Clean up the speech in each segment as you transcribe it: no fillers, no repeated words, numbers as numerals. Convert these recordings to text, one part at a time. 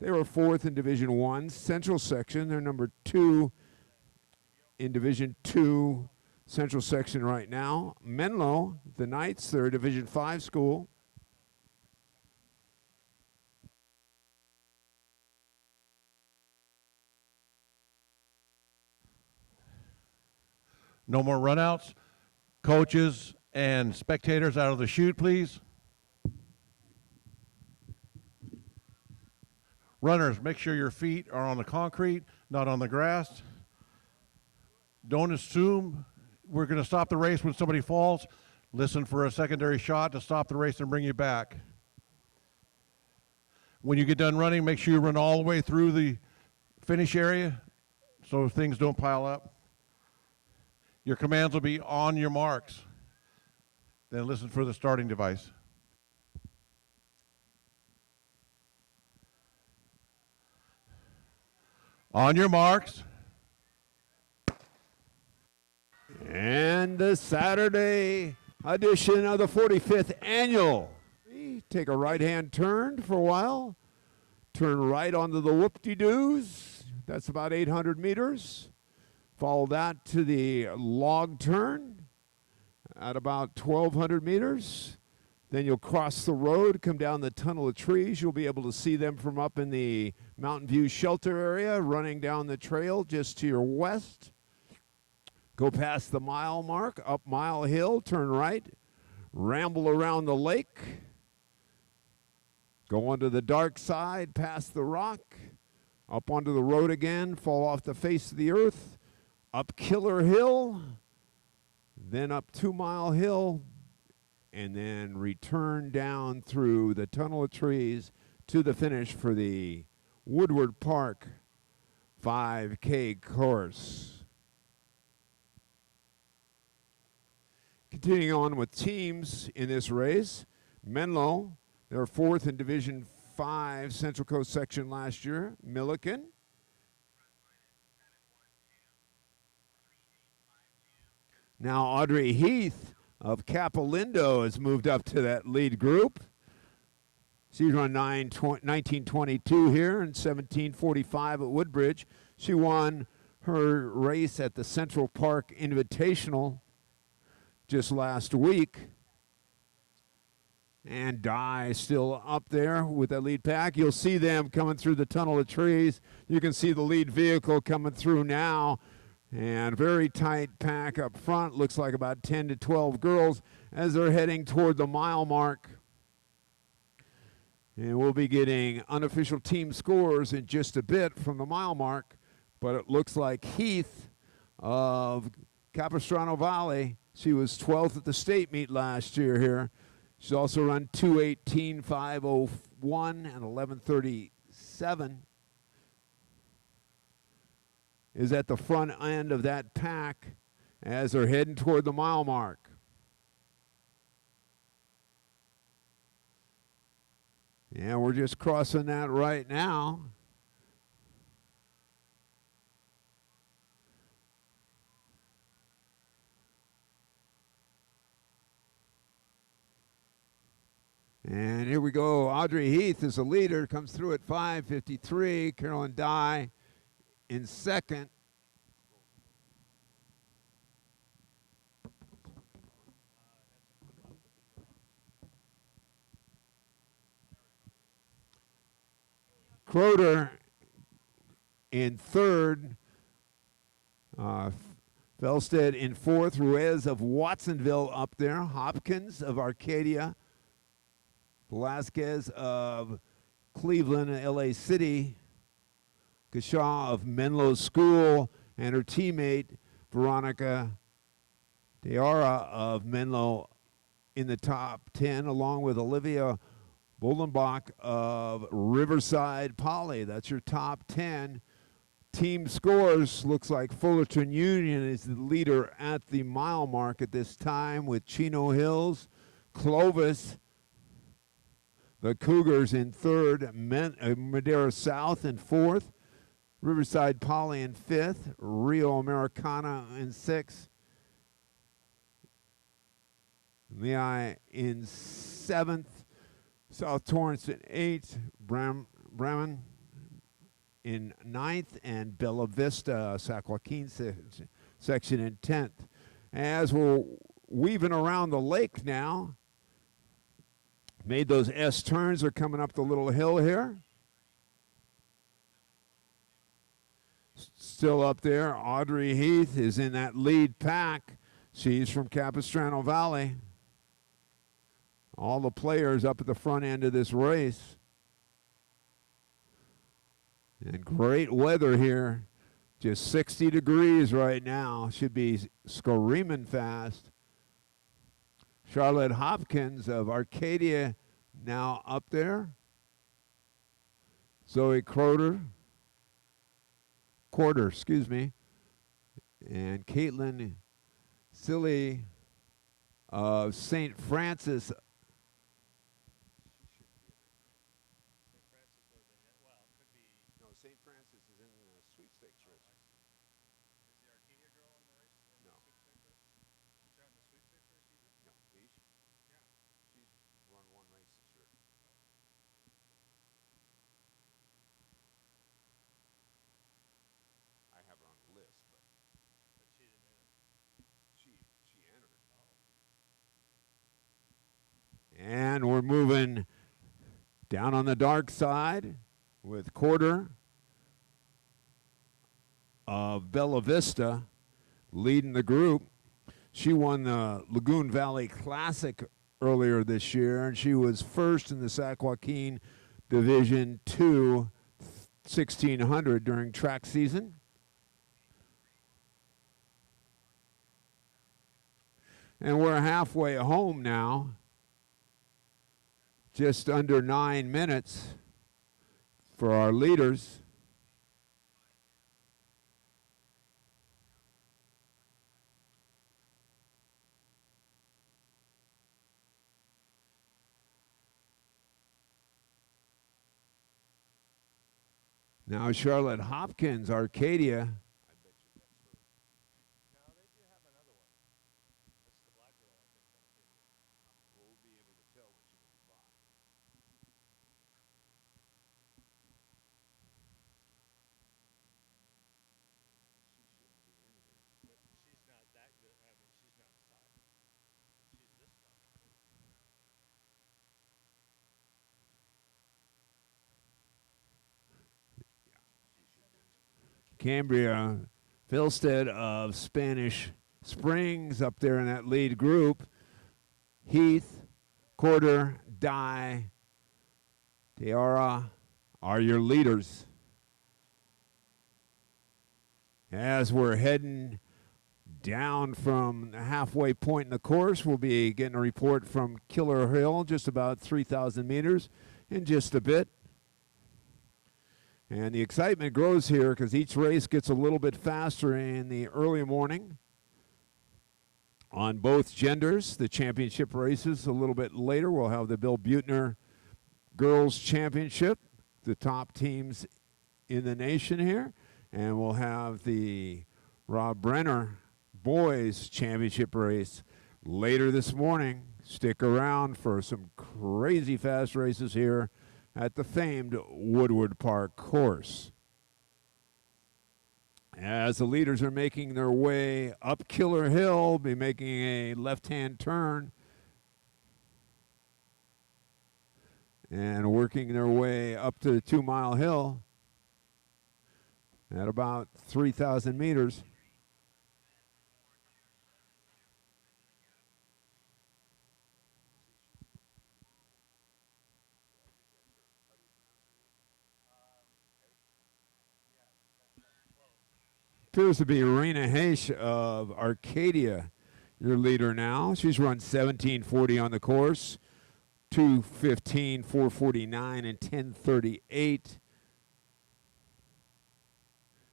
They were fourth in Division I Central Section. They're number 2 in Division II Central Section right now. Menlo, the Knights, they're a Division V school. No more runouts. Coaches and spectators out of the chute, please. Runners, make sure your feet are on the concrete, not on the grass. Don't assume we're going to stop the race when somebody falls. Listen for a secondary shot to stop the race and bring you back. When you get done running, make sure you run all the way through the finish area so things don't pile up. Your commands will be on your marks. Then listen for the starting device. On your marks. And the Saturday edition of the 45th annual. Take a right-hand turn for a while. Turn right onto the whoop-de-doos. That's about 800 meters. Follow that to the log turn at about 1,200 meters. Then you'll cross the road, come down the tunnel of trees. You'll be able to see them from up in the Mountain View shelter area, running down the trail just to your west. Go past the mile mark, up Mile Hill, turn right, ramble around the lake. Go onto the dark side, past the rock, up onto the road again, fall off the face of the earth, up Killer Hill, then up 2 Mile Hill, and then return down through the tunnel of trees to the finish for the Woodward Park 5K course. Continuing on with teams in this race, Menlo, they were 4th in Division 5 Central Coast section last year. Milliken. Now Audrey Heath of Capolindo has moved up to that lead group. She's run 1922 here and 1745 at Woodbridge. She won her race at the Central Park Invitational just last week. And Dye still up there with that lead pack. You'll see them coming through the tunnel of trees. You can see the lead vehicle coming through now. And very tight pack up front. Looks like about 10 to 12 girls as they're heading toward the mile mark. And we'll be getting unofficial team scores in just a bit from the mile mark. But it looks like Heath of Capistrano Valley, she was 12th at the state meet last year here. She's also run 2:18.501 and 11:37. Is at the front end of that pack as they're heading toward the mile mark. Yeah, we're just crossing that right now. And here we go. Audrey Heath is a leader, comes through at 5:53. Carolyn Dye in second. Croder in third. Felstead in fourth. Ruiz of Watsonville up there. Hopkins of Arcadia. Velasquez of Cleveland and LA City. Kashaw of Menlo School and her teammate Veronica Deara of Menlo in the top 10, along with Olivia Bolenbach of Riverside Poly. That's your top 10. Team scores, looks like Fullerton Union is the leader at the mile mark at this time with Chino Hills, Clovis, the Cougars in third, Madera South in fourth, Riverside Poly in fifth, Rio Americana in sixth, Lehigh in seventh, South Torrance in eighth, Bremen in 9th and Bella Vista, San Joaquin section in 10th. As we're weaving around the lake now, made those S turns, are coming up the little hill here. Still up there, Audrey Heath is in that lead pack. She's from Capistrano Valley. All the players up at the front end of this race. And great weather here. Just 60 degrees right now. Should be screaming fast. Charlotte Hopkins of Arcadia now up there. Zoe Quarter, excuse me. And Caitlin Silly of St. Francis. No, St. Francis is in the sweepstakes race. Is the Arcadia girl in the race? In No. the sweepstakes race? Is that in the sweepstakes race either? No, Leash? Yeah. She's run one race this year. I have her on the list, but But she didn't enter. she entered. And we're moving down on the dark side with Quarter of Bella Vista leading the group. She won the Lagoon Valley Classic earlier this year, and she was first in the San Joaquin Division II 1600 during track season. And we're halfway home now. Just under 9 minutes for our leaders. Now Charlotte Hopkins, Arcadia. No, they do have another one. That's the black girl, I think. We'll be able to tell when she comes by. But she's not that good. I mean, she's not size. She's this size. Cambria Philstead of Spanish Springs up there in that lead group. Heath, Quarter, Dye, Tiara are your leaders. As we're heading down from the halfway point in the course, we'll be getting a report from Killer Hill, just about 3,000 meters in just a bit. And the excitement grows here because each race gets a little bit faster in the early morning on both genders. The championship races a little bit later. We'll have the Bill Buettner Girls Championship, the top teams in the nation here. And we'll have the Rob Brenner Boys Championship race later this morning. Stick around for some crazy fast races here at the famed Woodward Park course. As the leaders are making their way up Killer Hill, be making a left-hand turn and working their way up to the 2 Mile Hill at about 3,000 meters. Appears to be Raina Hesh of Arcadia, your leader now. She's run 17:40 on the course, 2:15, 4:49, and 10:38.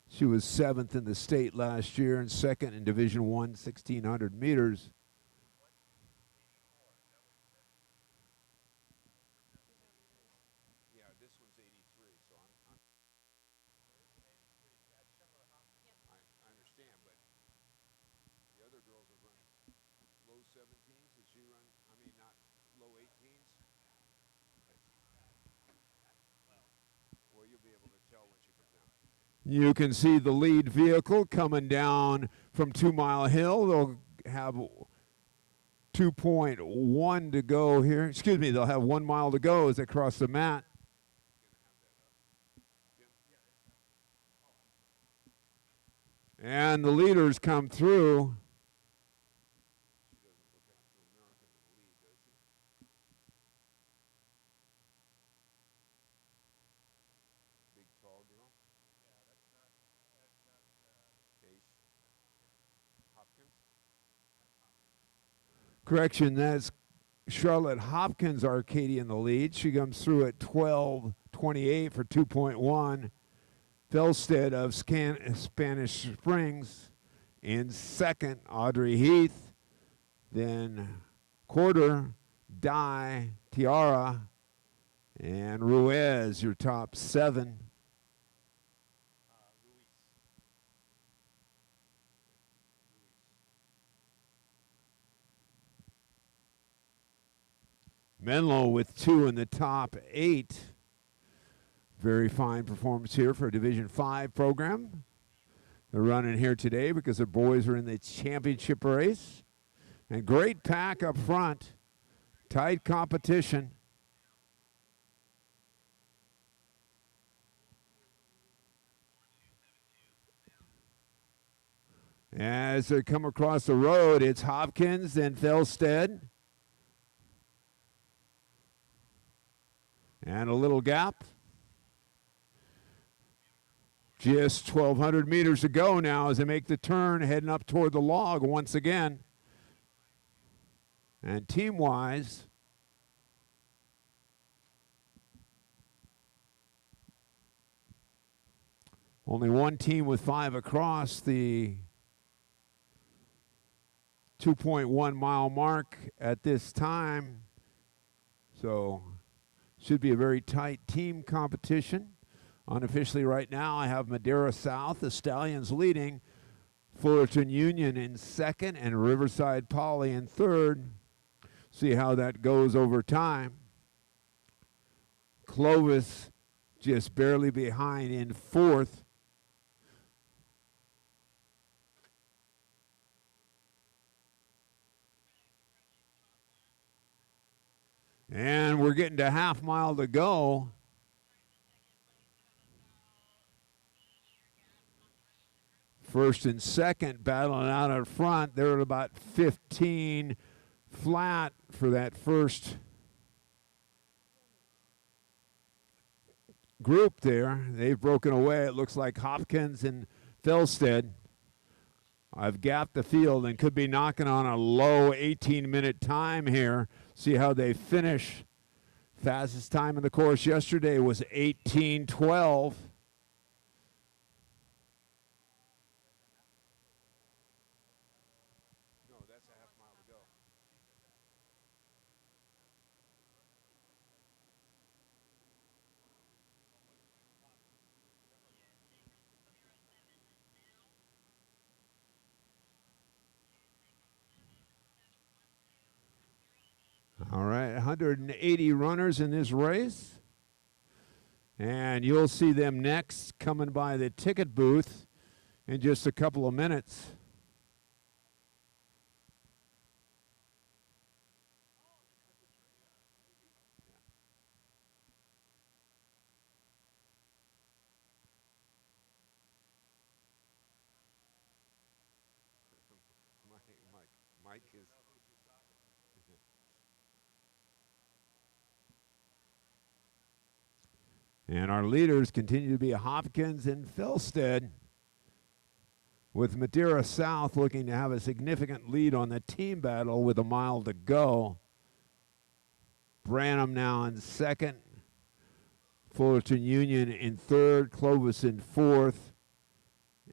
She was 7th in the state last year and 2nd in Division I, 1,600 meters. Yeah, this one's 83, so I understand, but the other girls have run low 17s. Did she run, I mean, not low 18s? Well, you'll be able to tell when she comes down. You can see the lead vehicle coming down from 2 Mile Hill. They'll have 2.1 to go here. Excuse me, they'll have 1 mile to go as they cross the mat. And the leaders come through. Correction, that's Charlotte Hopkins Arcadia in the lead. She comes through at 12:28 for 2.1. Felstead of Spanish Springs in second. Audrey Heath. Then Quarter, Dye, Tiara, and Ruiz, your top 7. Menlo with 2 in the top 8. Very fine performance here for a Division 5 program. They're running here today because their boys are in the championship race. And great pack up front. Tight competition. As they come across the road, it's Hopkins, then Felstead. And a little gap. Just 1,200 meters to go now as they make the turn, heading up toward the log once again. And team-wise, only one team with 5 across the 2.1 mile mark at this time. So should be a very tight team competition. Unofficially right now, I have Madera South, the Stallions leading, Fullerton Union in second, and Riverside Poly in third. See how that goes over time. Clovis just barely behind in fourth. And we're getting to half mile to go. First and second battling out up front. They're at about 15 flat for that first group there. They've broken away. It looks like Hopkins and Felstead. I've gapped the field and could be knocking on a low 18-minute time here. See how they finish. Fastest time in the course yesterday was 18:12. All right, 180 runners in this race. And you'll see them next coming by the ticket booth in just a couple of minutes. Mike is... And our leaders continue to be Hopkins and Felstead, with Madera South looking to have a significant lead on the team battle with a mile to go. Branham now in second, Fullerton Union in third, Clovis in fourth,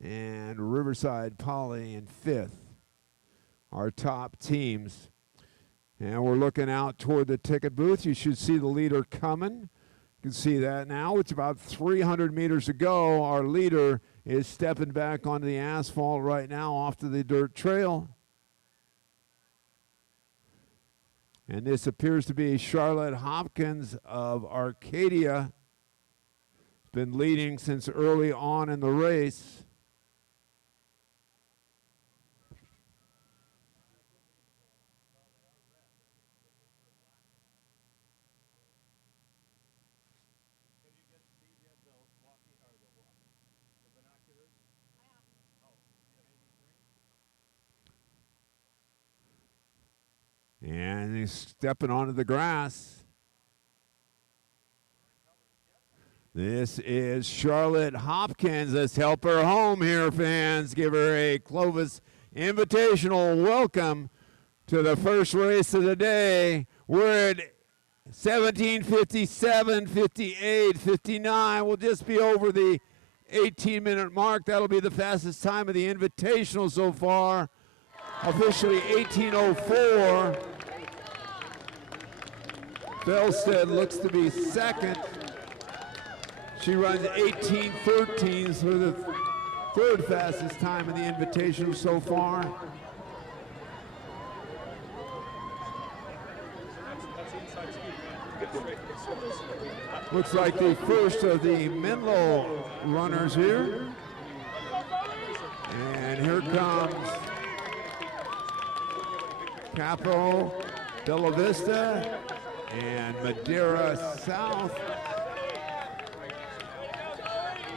and Riverside Poly in fifth. Our top teams. And we're looking out toward the ticket booth. You should see the leader coming. You can see that now. It's about 300 meters to go. Our leader is stepping back onto the asphalt right now off to the dirt trail. And this appears to be Charlotte Hopkins of Arcadia. been leading since early on in the race. And he's stepping onto the grass. This is Charlotte Hopkins. Let's help her home here, fans. Give her a Clovis Invitational welcome to the first race of the day. We're at 17:57, 58, 59. We'll just be over the 18-minute mark. That'll be the fastest time of the Invitational so far. Officially 18:04. Felstead looks to be second. She runs 18:13 for the third fastest time in the Invitational so far. Looks like the first of the Menlo runners here. And here comes Capo, Bella Vista, and Madera South.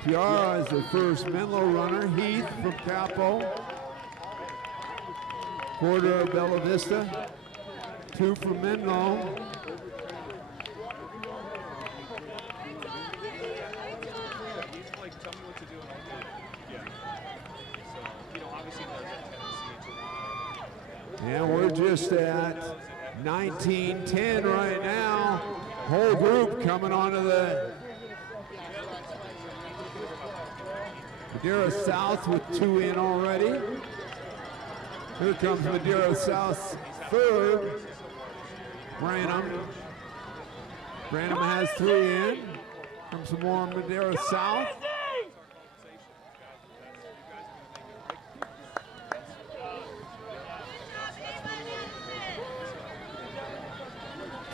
Tiara is the first Menlo runner. Heath from Capo. Porter, Bella Vista. 2 from Menlo. And we're just at 19:10 right now. Whole group coming onto the Madera South with 2 in already. Here comes Madera South's third. Branham. Branham has 3 in. From some more Madera South.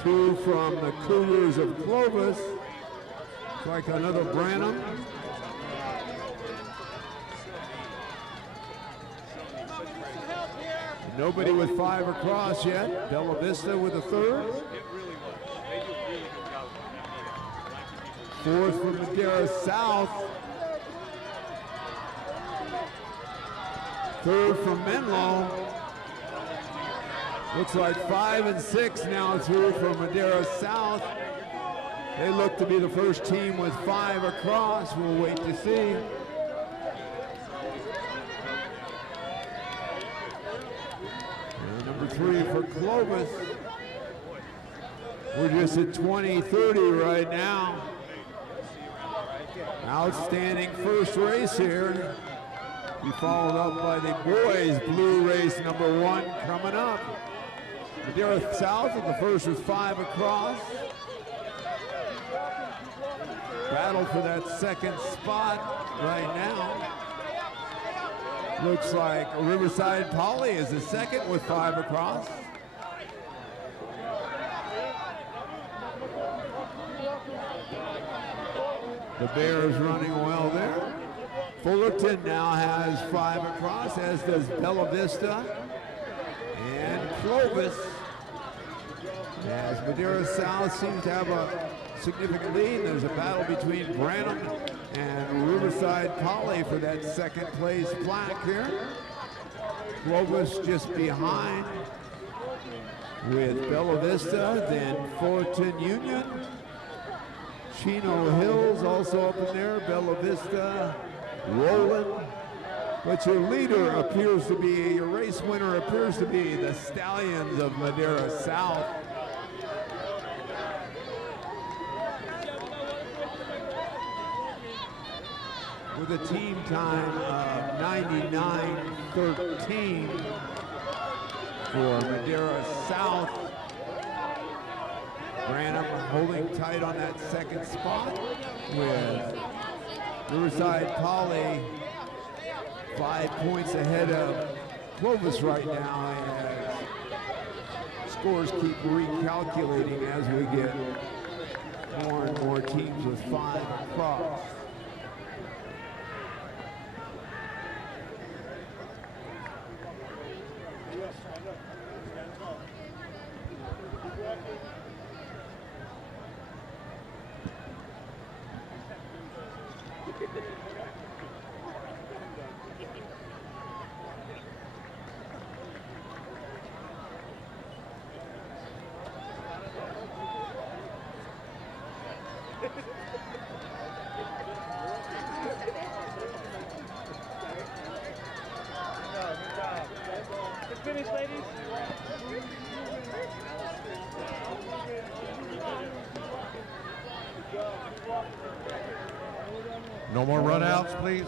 Two from the Cougars of Clovis. It's like another Branham. Nobody with 5 across yet. Bella Vista with a third. Fourth from Madera South. Third from Menlo. Looks like 5 and 6 now through from Madera South. They look to be the first team with 5 across. We'll wait to see. And number 3 for Clovis. We're just at 20:30 right now. Outstanding first race here. Be followed up by the boys' blue race number 1 coming up. Madera South at the first with 5 across. Battle for that second spot right now. Looks like Riverside Poly is the second with 5 across. The Bears running well there. Fullerton now has 5 across, as does Bella Vista and Clovis. As Madera South seems to have a significant lead, there's a battle between Branham and Riverside Poly for that second place plaque here. Clovis just behind with Bella Vista, then Fullerton Union. Chino Hills also up in there, Bella Vista, Roland. But your leader appears to be, your race winner appears to be the Stallions of Madera South. With a team time of 99:13 for Madera South. Branham holding tight on that second spot with Riverside Poly 5 points ahead of Clovis right now, as scores keep recalculating as we get more and more teams with 5 across. No more runouts, please.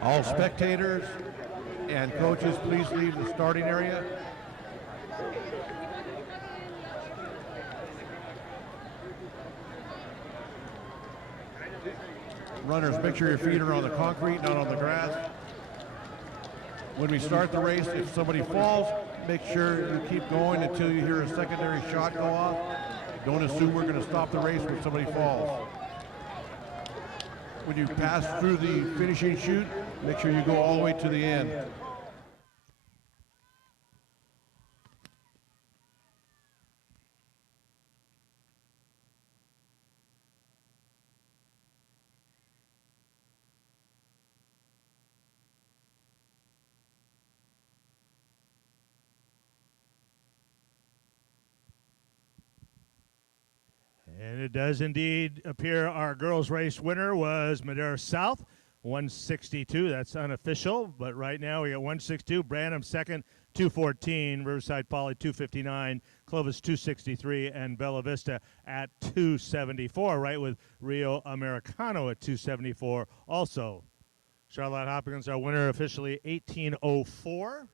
All spectators and coaches, please leave the starting area. Runners, make sure your feet are on the concrete, not on the grass. When we start the race, if somebody falls, make sure you keep going until you hear a secondary shot go off. Don't assume we're going to stop the race when somebody falls. When you pass through the finishing chute, make sure you go all the way to the end. And it does indeed appear our girls' race winner was Madera South, 162. That's unofficial, but right now we got 162. Branham second, 214. Riverside Poly 259. Clovis 263, and Bella Vista at 274. Right with Rio Americano at 274. Also, Charlotte Hopkins, our winner, officially 1804.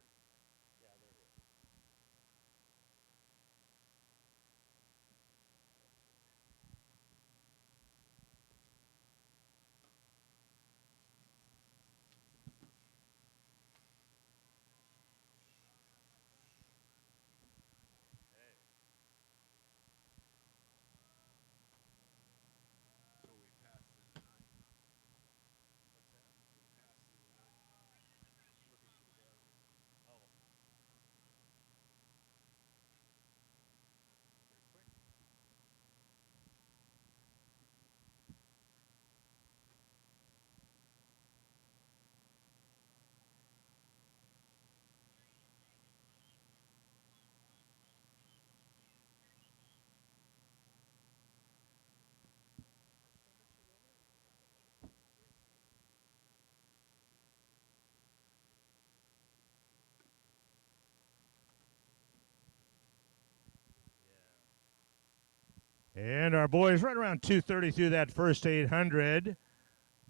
And our boys right around 2:30 through that first 800.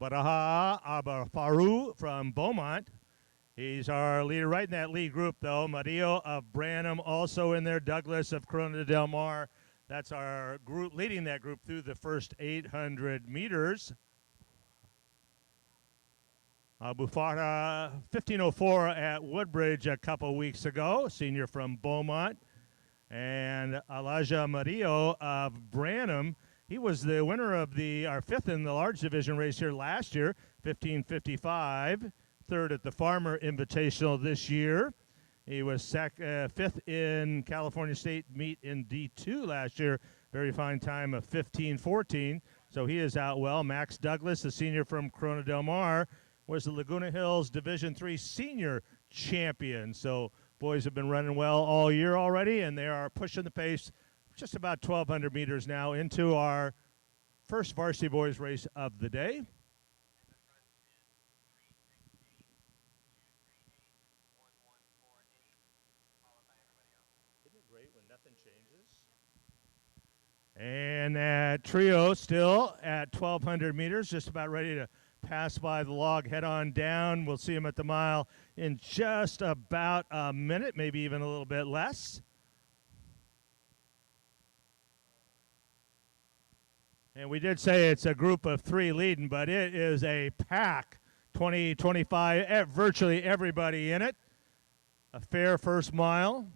Baraha Abafaru from Beaumont. He's our leader right in that lead group, though. Mario of Branham also in there. Douglas of Corona Del Mar. That's our group leading that group through the first 800 meters. Bufara 1504 at Woodbridge a couple weeks ago, senior from Beaumont. And Elijah Mario of Branham, he was the winner of our fifth in the large division race here last year, 1555. Third at the Farmer Invitational this year. He was fifth in California State meet in D2 last year. Very fine time of 15:14. So he is out well. Max Douglas, the senior from Corona Del Mar, was the Laguna Hills Division III senior champion. So boys have been running well all year already, and they are pushing the pace just about 1,200 meters now into our first Varsity Boys race of the day. Isn't it great when nothing changes? And that trio still at 1,200 meters, just about ready to pass by the log, head on down. We'll see them at the mile in just about a minute, maybe even a little bit less. And we did say it's a group of 3 leading, but it is a pack, 20, 25, virtually everybody in it. A fair first mile.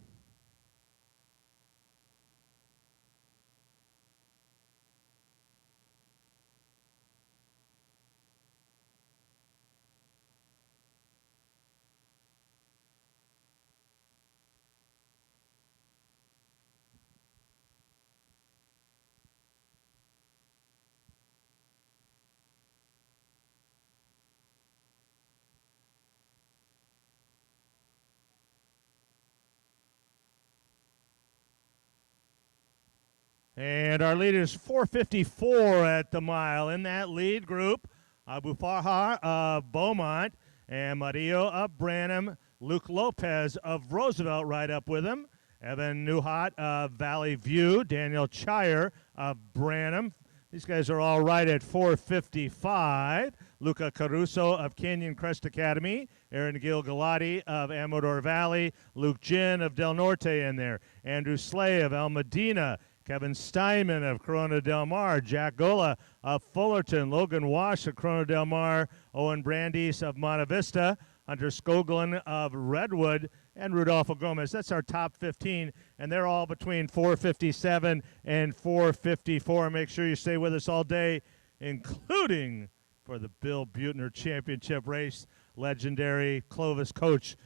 And our lead is 4:54 at the mile. In that lead group, Abu Farha of Beaumont and Mario of Branham, Luke Lopez of Roosevelt right up with him, Evan Newhart of Valley View, Daniel Chire of Branham. These guys are all right at 4:55. Luca Caruso of Canyon Crest Academy, Aaron Gil-Galati of Amador Valley, Luke Ginn of Del Norte in there, Andrew Slay of El Medina, Kevin Steinman of Corona Del Mar, Jack Gola of Fullerton, Logan Wash of Corona Del Mar, Owen Brandis of Monte Vista, Hunter Skoglund of Redwood, and Rudolfo Gomez. That's our top 15, and they're all between 4:57 and 4:54. Make sure you stay with us all day, including for the Bill Buettner Championship race, legendary Clovis coach.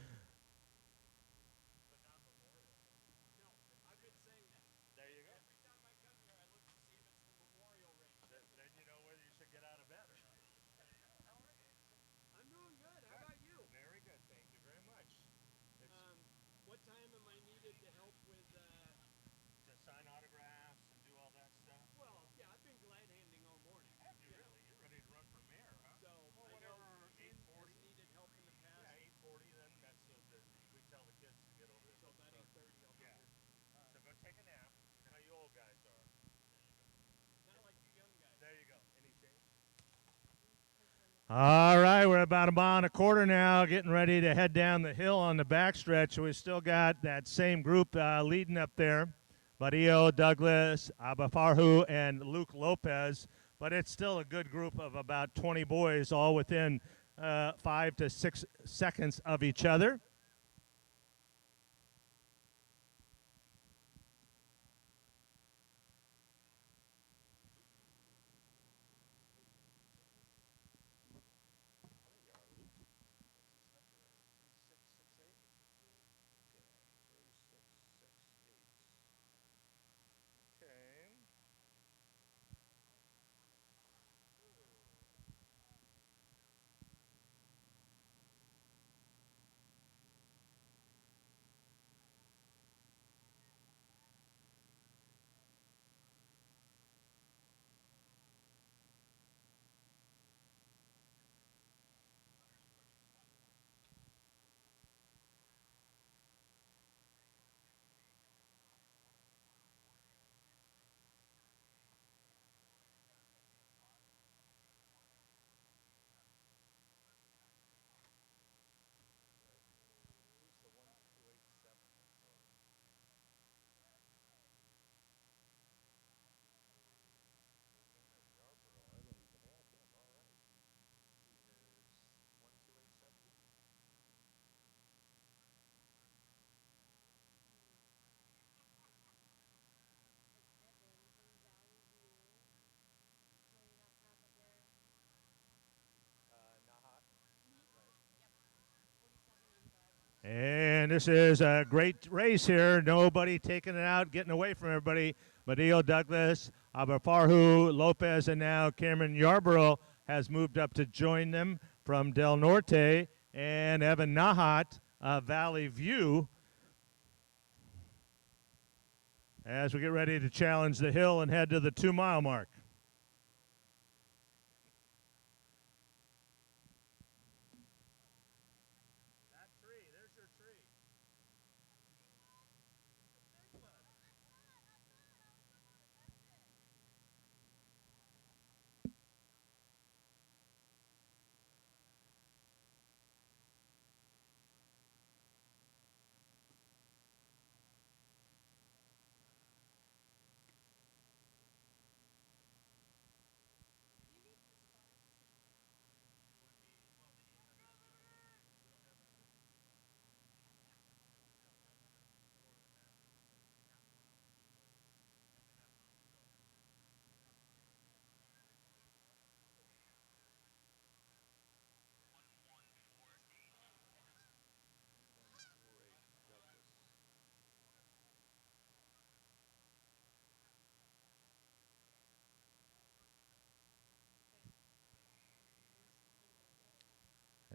All right, we're about 1.25 miles now, getting ready to head down the hill on the backstretch. We still got that same group leading up there, Barrio, Douglas, Abafarhu, and Luke Lopez. But it's still a good group of about 20 boys, all within 5 to 6 seconds of each other. And this is a great race here. Nobody taking it out, getting away from everybody. Mario Douglas, Abafarhu, Lopez, and now Cameron Yarborough has moved up to join them from Del Norte. And Evan Nahat, Valley View, as we get ready to challenge the hill and head to the 2-mile mark.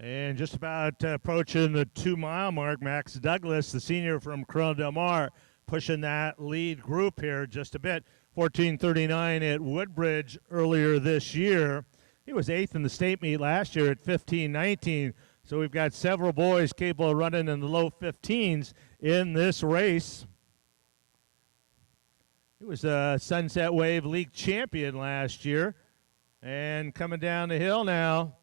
And just about approaching the 2-mile mark, Max Douglas, the senior from Corona Del Mar, pushing that lead group here just a bit. 14:39 at Woodbridge earlier this year. He was 8th in the state meet last year at 15:19. So we've got several boys capable of running in the low 15s in this race. He was a Sunset Wave League champion last year. And coming down the hill now.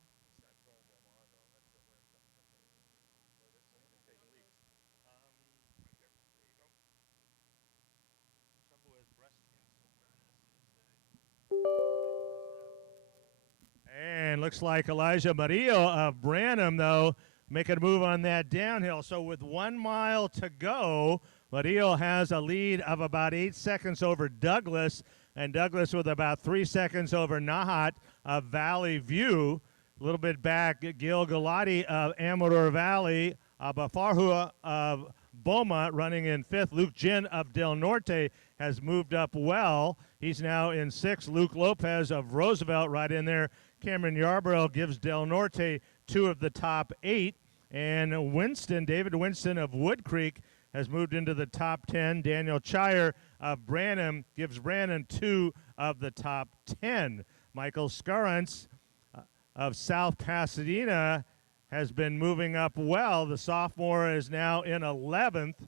And looks like Elijah Murillo of Branham, though, making a move on that downhill. So with 1 mile to go, Murillo has a lead of about 8 seconds over Douglas, and Douglas with about 3 seconds over Nahat of Valley View. A little bit back, Gil Galati of Amador Valley, Bafarhua of Beaumont running in 5th. Luke Ginn of Del Norte has moved up well. He's now in 6th. Luke Lopez of Roosevelt right in there. Cameron Yarborough gives Del Norte 2 of the top 8. And Winston, David Winston of Wood Creek, has moved into the top 10. Daniel Chire of Branham gives Branham 2 of the top 10. Michael Scarrance of South Pasadena has been moving up well. The sophomore is now in 11th.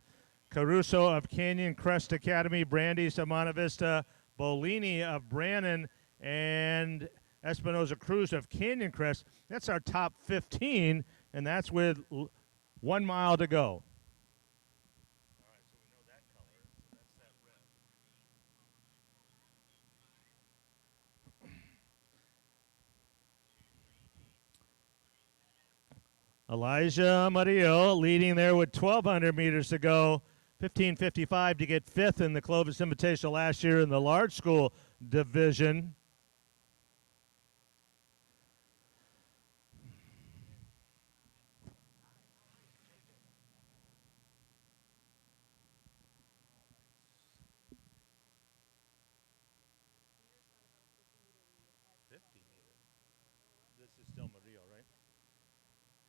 Caruso of Canyon Crest Academy, Brandis of Monte Vista, Bolini of Brannan, and Espinoza Cruz of Canyon Crest. That's our top 15, and that's with 1 mile to go. Elijah Murillo leading there with 1,200 meters to go. 15:55 to get 5th in the Clovis Invitational last year in the large school division.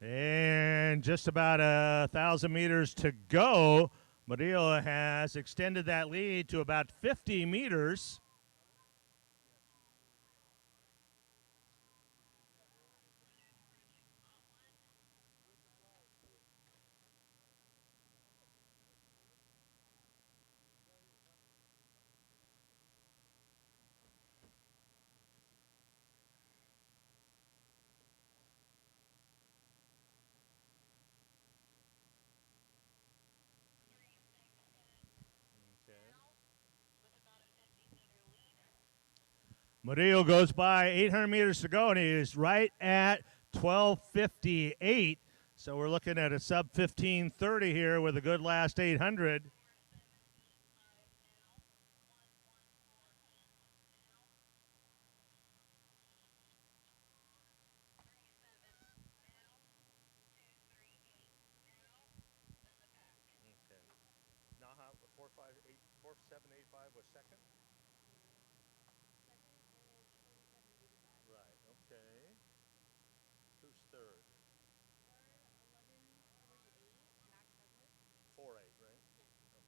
And just about 1,000 meters to go. Murillo has extended that lead to about 50 meters. Murillo goes by 800 meters to go, and he is right at 12:58. So we're looking at a sub 15:30 here with a good last 800. Naha 4785 was second. Right, okay. Who's third? 4-8, right?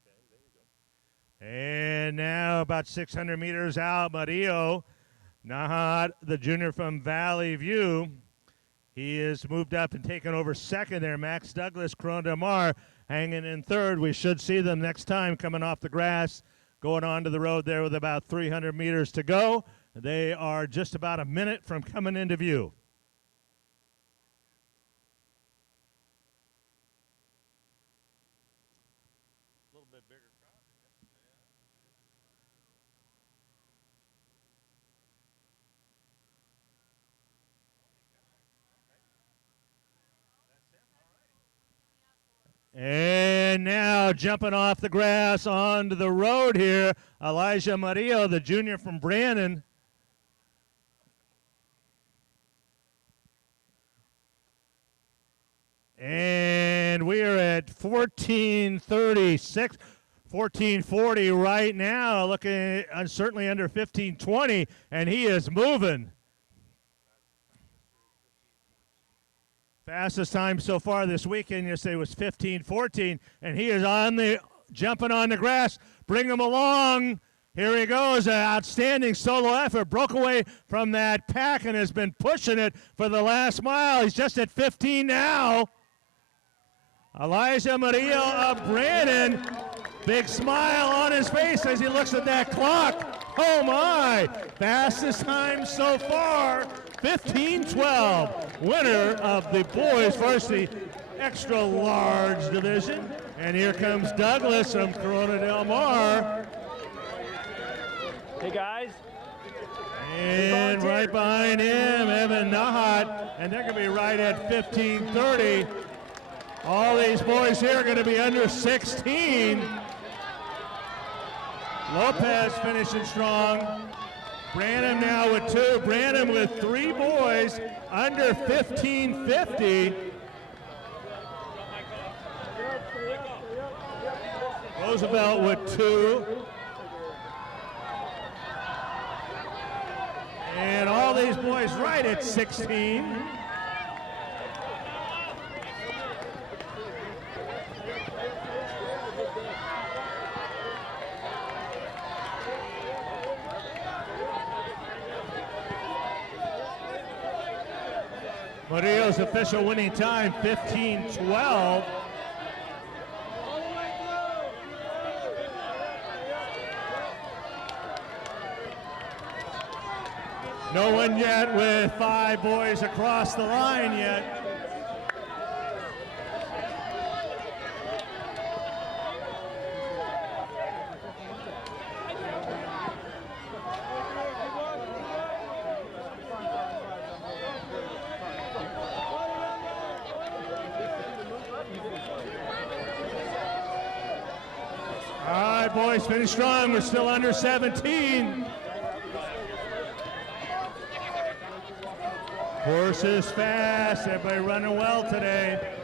Okay, there you go. And now about 600 meters out, Murillo. Nahat, the junior from Valley View. He has moved up and taken over second there. Max Douglas, Corona Del Mar, hanging in third. We should see them next time coming off the grass, going onto the road there with about 300 meters to go. They are just about a minute from coming into view. A little bit bigger crowd. And now jumping off the grass onto the road here, Elijah Murillo, the junior from Brannan. And we are at 14:36, 14:40 right now, looking at, certainly under 15:20, and he is moving. Fastest time so far this weekend yesterday was 15:14, and he is jumping on the grass. Bring him along. Here he goes, an outstanding solo effort. Broke away from that pack and has been pushing it for the last mile. He's just at 15 now. Elijah Murillo of Brandon. Big smile on his face as he looks at that clock. Oh my! Fastest time so far, 15:12. Winner of the boys varsity extra large division. And here comes Douglas from Corona Del Mar. Hey guys. And right behind him, Evan Nahat. And they're going to be right at 15:30. All these boys here are going to be under 16. Lopez finishing strong. Branham now with 2. Branham with 3 boys under 15:50. Roosevelt with 2. And all these boys right at 16. Murillo's official winning time, 15:12. No one yet with 5 boys across the line yet. All right, boys, finish strong. We're still under 17. Horses fast. Everybody running well today.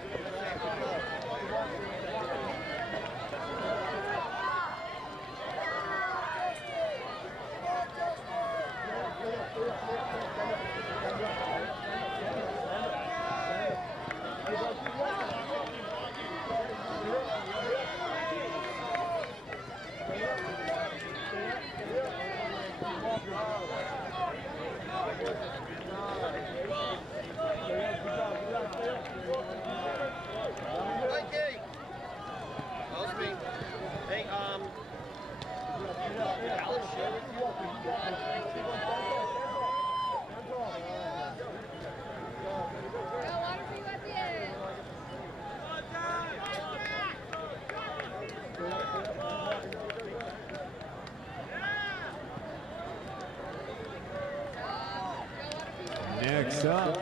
Next up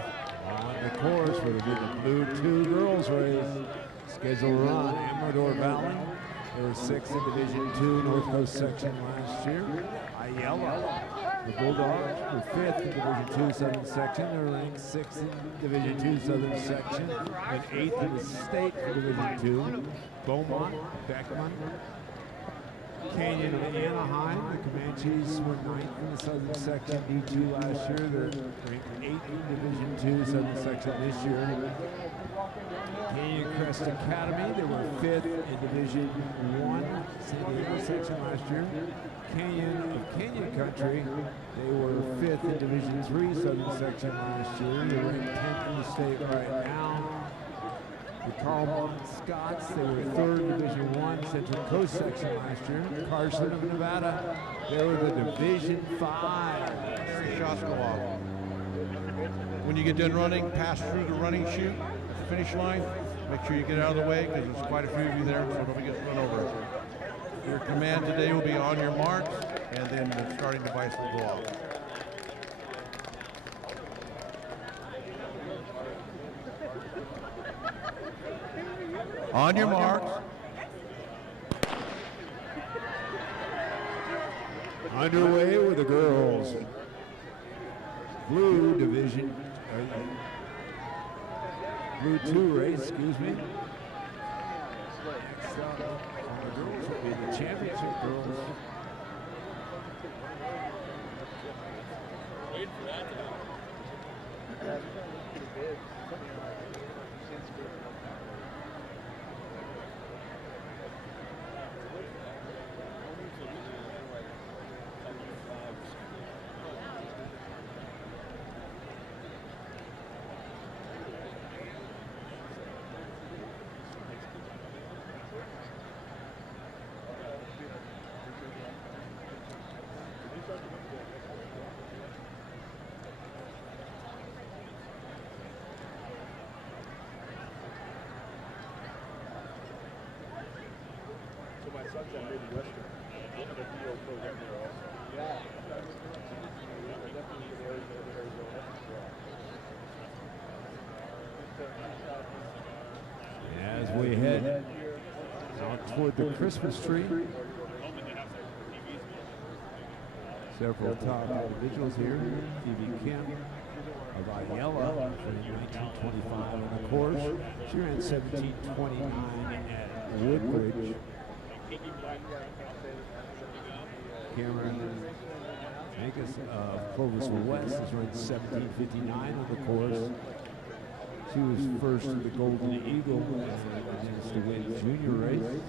on the course will be the Blue 2 girls race. Scheduled run, Amador Valley. They were 6th in Division 2 North Coast section last year. Ayala, the Bulldogs, were 5th in Division 2 Southern section. They're ranked 6th in Division 2 Southern section and 8th in the state for Division 2. Beaumont, Beckman, Canyon of Anaheim. The Comanches were 9th in the Southern section D2 last year. They're ranked 8th in Division 2 Southern section this year. Canyon Crest Academy, they were 5th in Division 1 San Diego section last year. Canyon of Canyon Country, they were 5th in Division 3 Southern section last year. They're ranked 10th in the state right now. The Carlmont Scots, they were 3rd in Division 1 Central Coast section last year. Carson of Nevada, they were the Division 5. Shots go off. When you get done running, pass through the running chute at the finish line. Make sure you get out of the way because there's quite a few of you there, so nobody gets run over. Your command today will be on your marks, and then the starting device will go off. On your marks. Underway with the girls. Blue division, Blue 2 race, excuse me. Next up on the girls will be the championship girls. As we head out toward the Christmas tree, several top individuals here. Phoebe Kim of Ayala ran 1925 on the course. She ran 17:29 at Woodbridge. Cameron Magus of Clovis West has run 17:59 on the course. She was first in the Golden Eagle against the win junior race.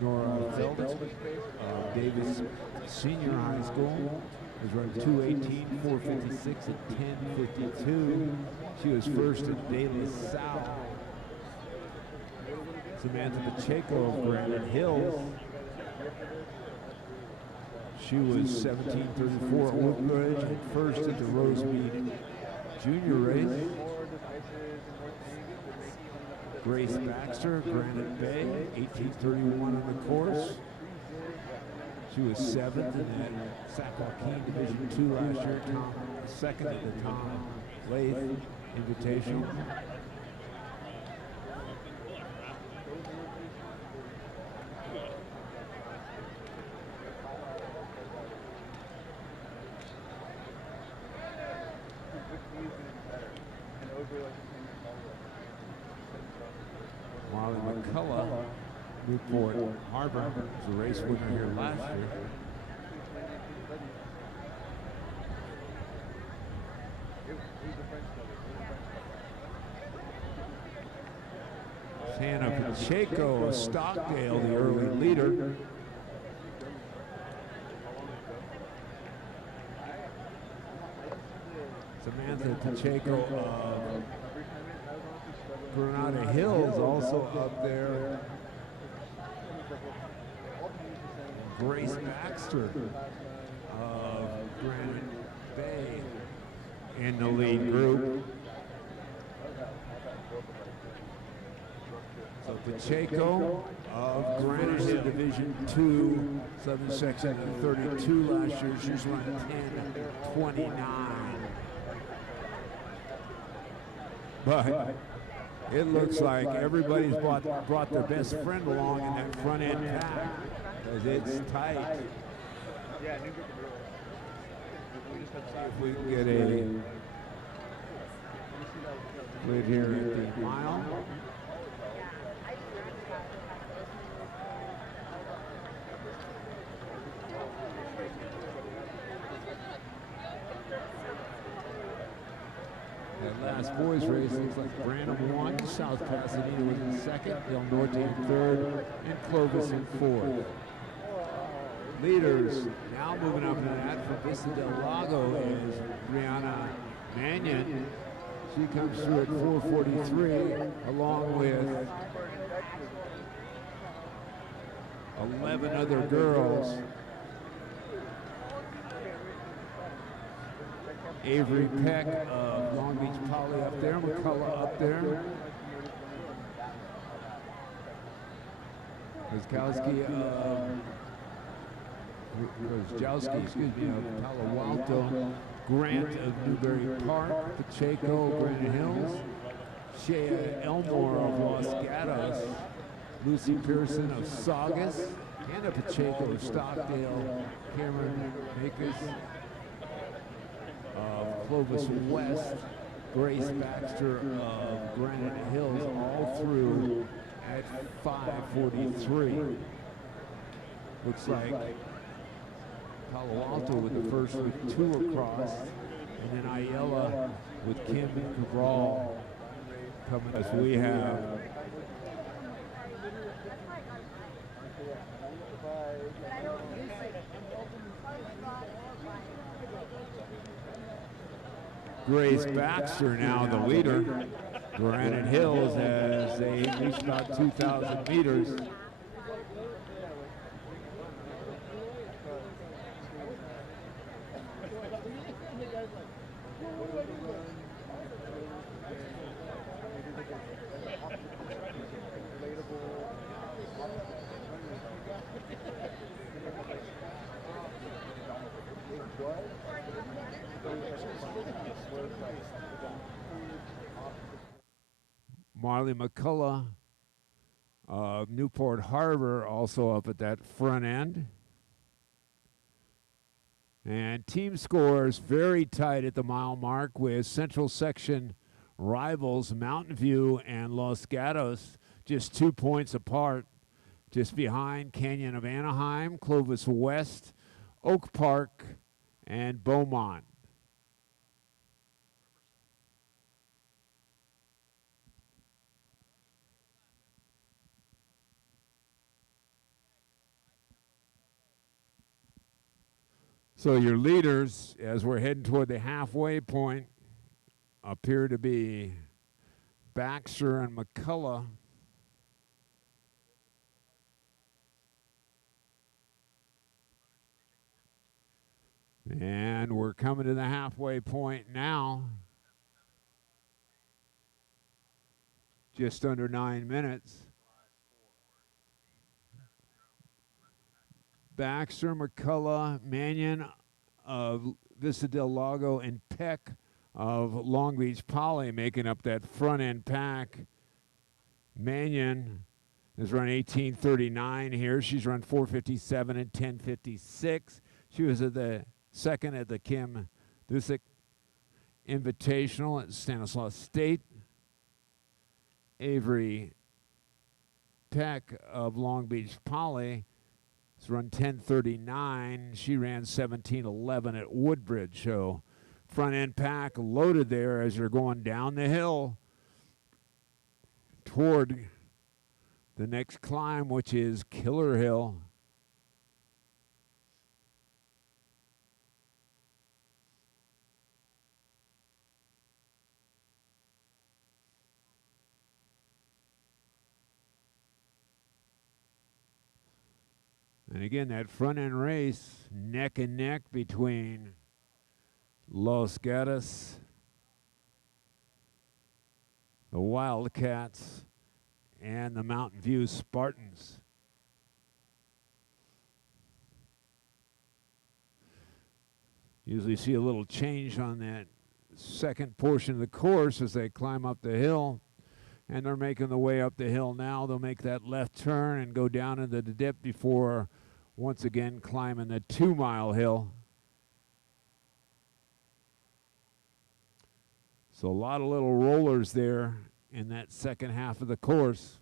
Nora Felden of Davis Senior High School has run 2:18, 4:56, and 10:52. She was first in De La Salle. Samantha Pacheco of Granite Hills. She was 17:34 at Woodbridge and first at the Rosemead Junior race. Grace Baxter, Granite Bay, 18:31 on the course. She was seventh in that Sac Joaquin Division II last year. Second at the Tom Lath Invitational. Marley McCullough, Newport Harbor, was a race winner here last year. Hannah Pacheco of Stockdale, the early leader. Samantha Pacheco of Granada Hills also up there. Grace Baxter of Granite Bay in the lead group. So Pacheco of Granite Hill Division II, Southern Section 32 last year. She's run 10:29. But it looks like everybody's brought their best friend along in that front end pack because it's tight. If we can get a lead here at the mile. That last boys race looks like Branham won, South Pasadena was in second, Del Norte in third, and Clovis in fourth. Leaders now moving up to that for Vista del Lago is Brianna Mannion. She comes through at 4:43 along with 11 other girls. Avery Peck of Long Beach Poly up there, McCullough up there. Kozkowski excuse me, of Palo Alto. Grant of Newberry Park, Pacheco, Granite Hills. Shea Elmore of Los Gatos. Lucy Pearson of Saugus. Hannah Pacheco of Stockdale. Cameron Makus of Clovis West, Grace Baxter of Granite Hills, all through at 5:43. Looks like Palo Alto with the first with 2 across, and then Ayala with Kim Cabral coming as we have. Grace Baxter now the leader. Granite Hills as they reach about 2,000 meters. Marley McCullough of Newport Harbor also up at that front end. And team scores very tight at the mile mark with Central Section rivals Mountain View and Los Gatos just 2 points apart. Just behind Canyon of Anaheim, Clovis West, Oak Park, and Beaumont. So your leaders, as we're heading toward the halfway point, appear to be Baxter and McCullough. And we're coming to the halfway point now. Just under 9 minutes. Baxter, McCullough, Mannion of Vista del Lago, and Peck of Long Beach Poly making up that front end pack. Mannion has run 18:39 here. She's run 4:57 and 10:56. She was at the second at the Kim Dusick Invitational at Stanislaus State. Avery Peck of Long Beach Poly has run 10:39. She ran 17:11 at Woodbridge. So front end pack loaded there as you're going down the hill toward the next climb, which is Killer Hill. And again, that front end race, neck and neck between Los Gatos, the Wildcats, and the Mountain View Spartans. Usually see a little change on that second portion of the course as they climb up the hill. And they're making the way up the hill now. They'll make that left turn and go down into the dip before once again climbing the 2 mile hill. So a lot of little rollers there in that second half of the course.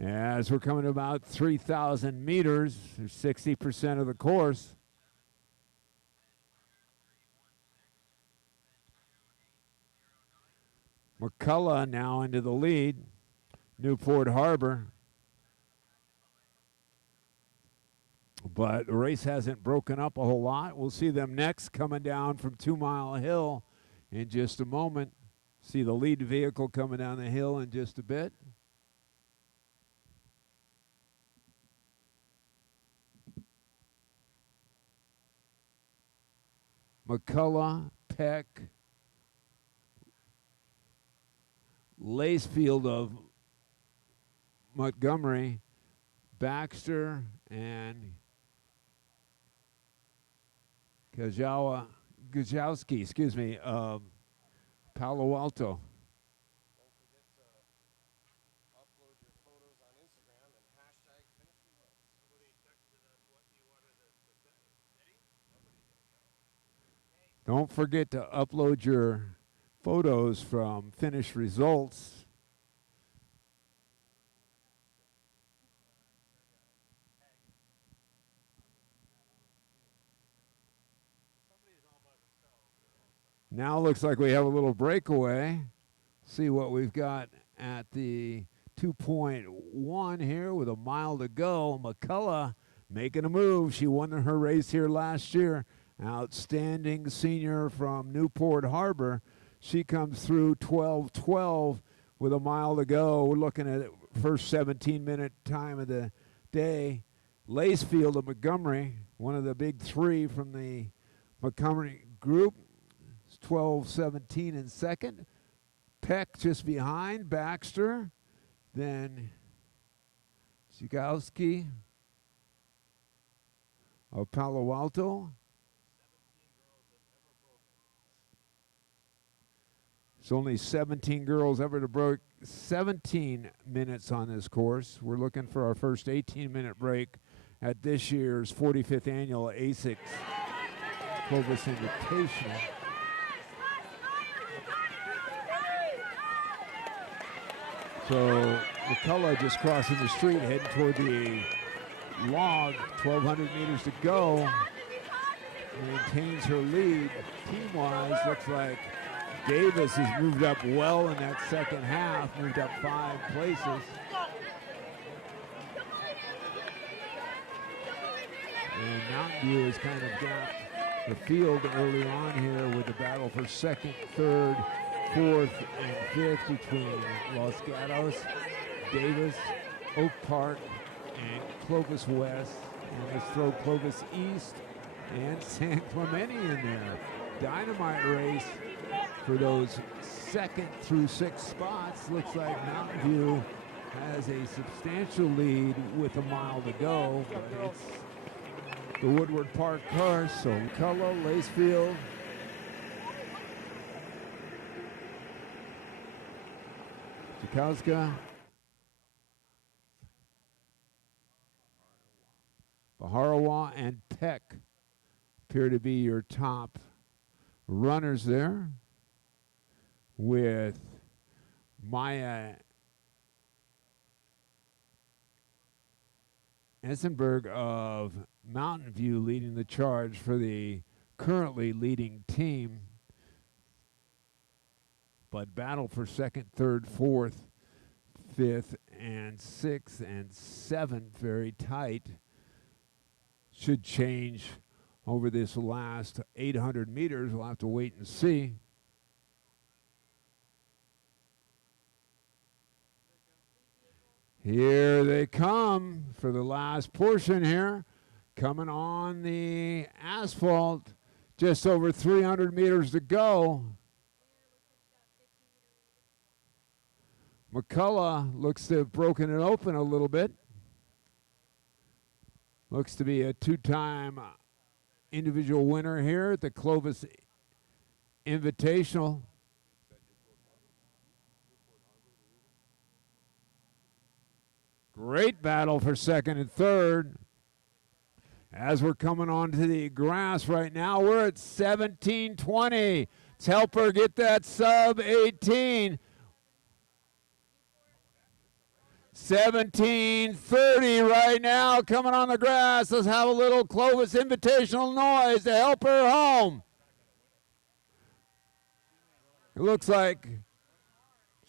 As we're coming to about 3,000 meters, 60% of the course. McCullough now into the lead, Newport Harbor. But the race hasn't broken up a whole lot. We'll see them next coming down from 2 Mile Hill in just a moment. See the lead vehicle coming down the hill in just a bit. McCullough, Peck, Lacefield of Montgomery, Baxter, and Gajowski, of Palo Alto. Don't forget to upload your photos from finished results. Now looks like we have a little breakaway. See what we've got at the 2.1 here with a mile to go. McCullough making a move. She won her race here last year. Outstanding senior from Newport Harbor. She comes through 12:12 with a mile to go. We're looking at first 17-minute time of the day. Lacefield of Montgomery, one of the big three from the Montgomery group, is 12:17 in second. Peck just behind Baxter. Then Zukowski of Palo Alto. It's only 17 girls ever to break 17 minutes on this course. We're looking for our first 18-minute break at this year's 45th annual ASICS Clovis Invitational. So McCullough just crossing the street, heading toward the log. 1,200 meters to go. Maintains her lead. Team-wise, looks like Davis has moved up well in that second half, moved up 5 places. And Mountain View has kind of got the field early on here with the battle for second, third, fourth, and fifth between Los Gatos, Davis, Oak Park, and Clovis West. And let's throw Clovis East and San Clemente in there. Dynamite race for those 2nd through 6th spots. Looks like Mountain View has a substantial lead with a mile to go. But it's the Woodward Park course, so McCullough, Lacefield, Zukowska, Baharawa, and Peck appear to be your top runners there, with Maya Essenberg of Mountain View leading the charge for the currently leading team. But battle for 2nd, 3rd, 4th, 5th, and 6th, and 7th, very tight. Should change over this last 800 meters. We'll have to wait and see. Here they come for the last portion here. Coming on the asphalt, just over 300 meters to go. McCullough looks to have broken it open a little bit. Looks to be a 2-time individual winner here at the Clovis Invitational. Great battle for 2nd and 3rd. As we're coming onto the grass right now, we're at 17:20. Let's help her get that sub 18. 17:30 right now, coming on the grass. Let's have a little Clovis Invitational noise to help her home. It looks like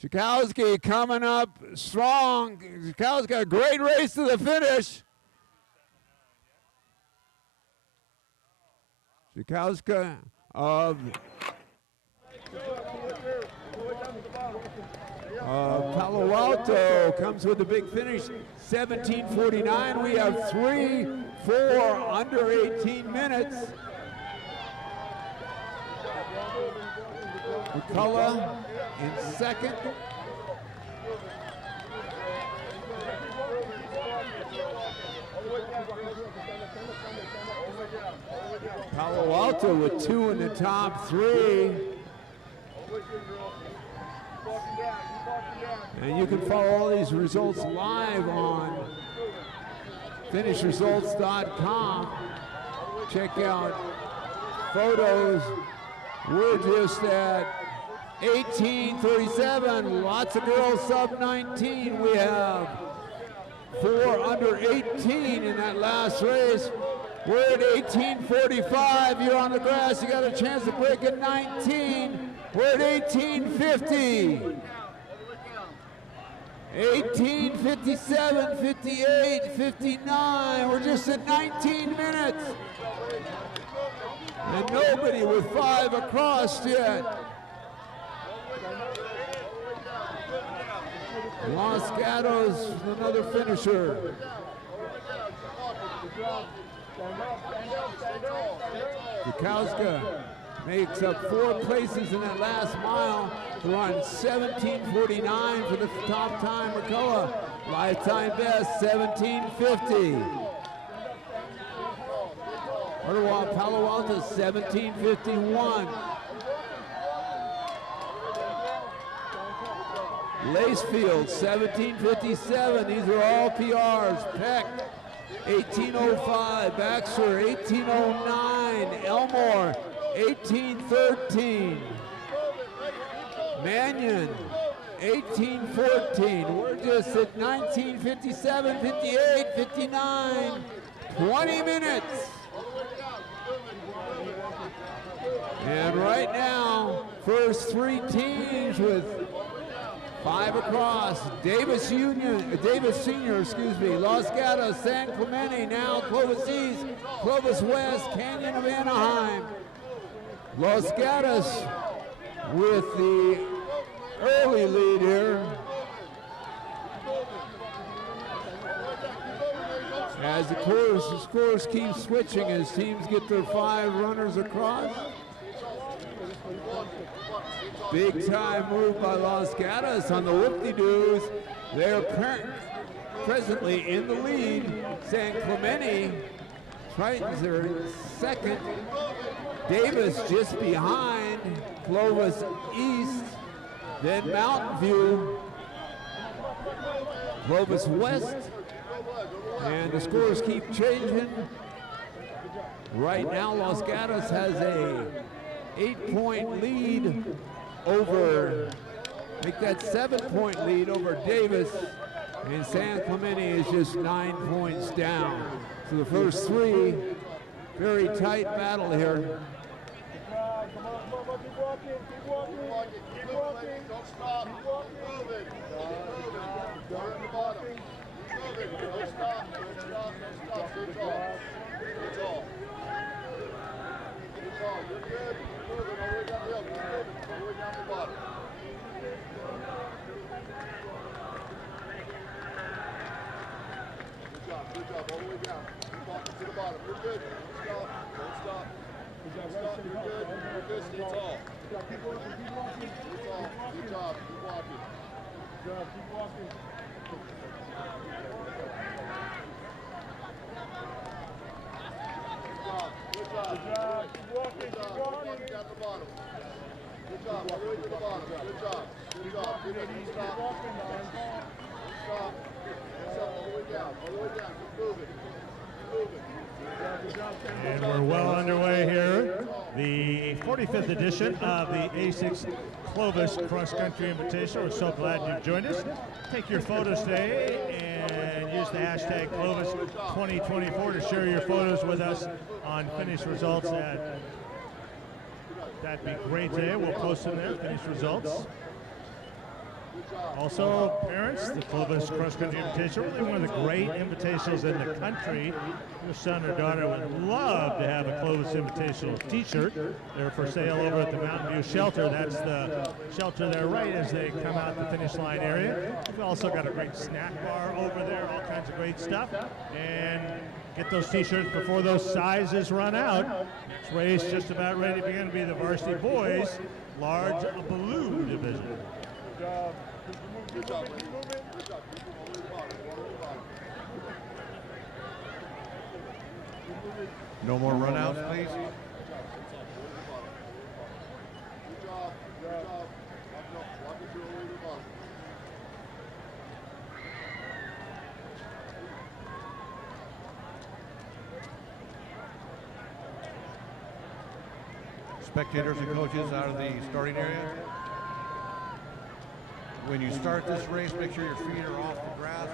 Zukowski coming up strong. Zukowski got a great race to the finish. Zukowski of Palo Alto comes with a big finish, 17:49. We have 3, 4 under 18 minutes. McCullough in 2nd. Palo Alto with 2 in the top 3. And you can follow all these results live on finishresults.com. Check out photos. We're just at 18:37. Lots of girls sub 19. We have 4 under 18 in that last race. We're at 18:45. You're on the grass. You got a chance to break at 19. We're at 18:50. 18:57, 58, 59. We're just at 19 minutes. And nobody with 5 across yet. Los Gatos, another finisher. Zukowska makes up 4 places in that last mile to run 17:49 for the top time. Mercola, lifetime best 17:50. Palo Alto 17:51. Lacefield 17:57. These are all PRs. Peck 18:05. Baxter 18:09. Elmore 18:13. Mannion 18:14. We're just at 19:57, 58, 59. 20 minutes. And right now, first 3 teams with 5 across. Davis Senior, Los Gatos, San Clemente, now Clovis East, Clovis West, Canyon of Anaheim. Los Gatos with the early lead here. As the scores keep switching as teams get their 5 runners across. Big time move by Los Gatos on the whoop-de-doos. They're presently in the lead. San Clemente, Tritons are in second. Davis just behind. Clovis East, then Mountain View. Clovis West. And the scores keep changing. Right now, Los Gatos has a 8-point lead over, make that 7-point lead over Davis. And San Clemente is just 9 points down. So the first 3, very tight battle here. Don't stop. Move it. You're at the bottom. Move it. Don't stop. Don't stop. Don't stop. Good call. Good call. Good call. You're good. Move it all the way down the hill. Keep moving. All the way down the bottom. Good job. Good job. All the way down. Keep walking to the bottom. You're good. Don't stop. Don't stop. Don't stop. You're good. You're good. Stay tall. Keep walking. Keep walking. Stay tall. Good job. Keep walking. Good job. Keep walking. Good job. Keep walking. Keep walking down the bottom. Good job. All the way to the bottom. Good job. Good job. Good job. Stop. Stop. Stop. All the way down. All the way down. Keep moving. Keep moving. And we're well underway here. The 45th edition of the A6 Clovis Cross Country Invitational. We're so glad you've joined us. Take your photos today and use the hashtag Clovis 2024 to share your photos with us on finished results. That'd be great today. We'll post them there, finished results. Also, parents, the Clovis Cross Country Invitational, really one of the great invitationals in the country. Your son or daughter would love to have a Clovis Invitational t-shirt. They're for sale over at the Mountain View Shelter. That's the shelter there right as they come out the finish line area. We've also got a great snack bar over there, all kinds of great stuff. And get those t-shirts before those sizes run out. Next race just about ready to begin to be the Varsity Boys Large Blue Division. Good job. Good job. Keep moving. Good job. Keep moving. All the way to the bottom. All the way to the bottom. No more runouts, please. Good job. Good job. Walk it through all the way to the bottom. Spectators and coaches out of the starting area. When you start this race, make sure your feet are off the grass,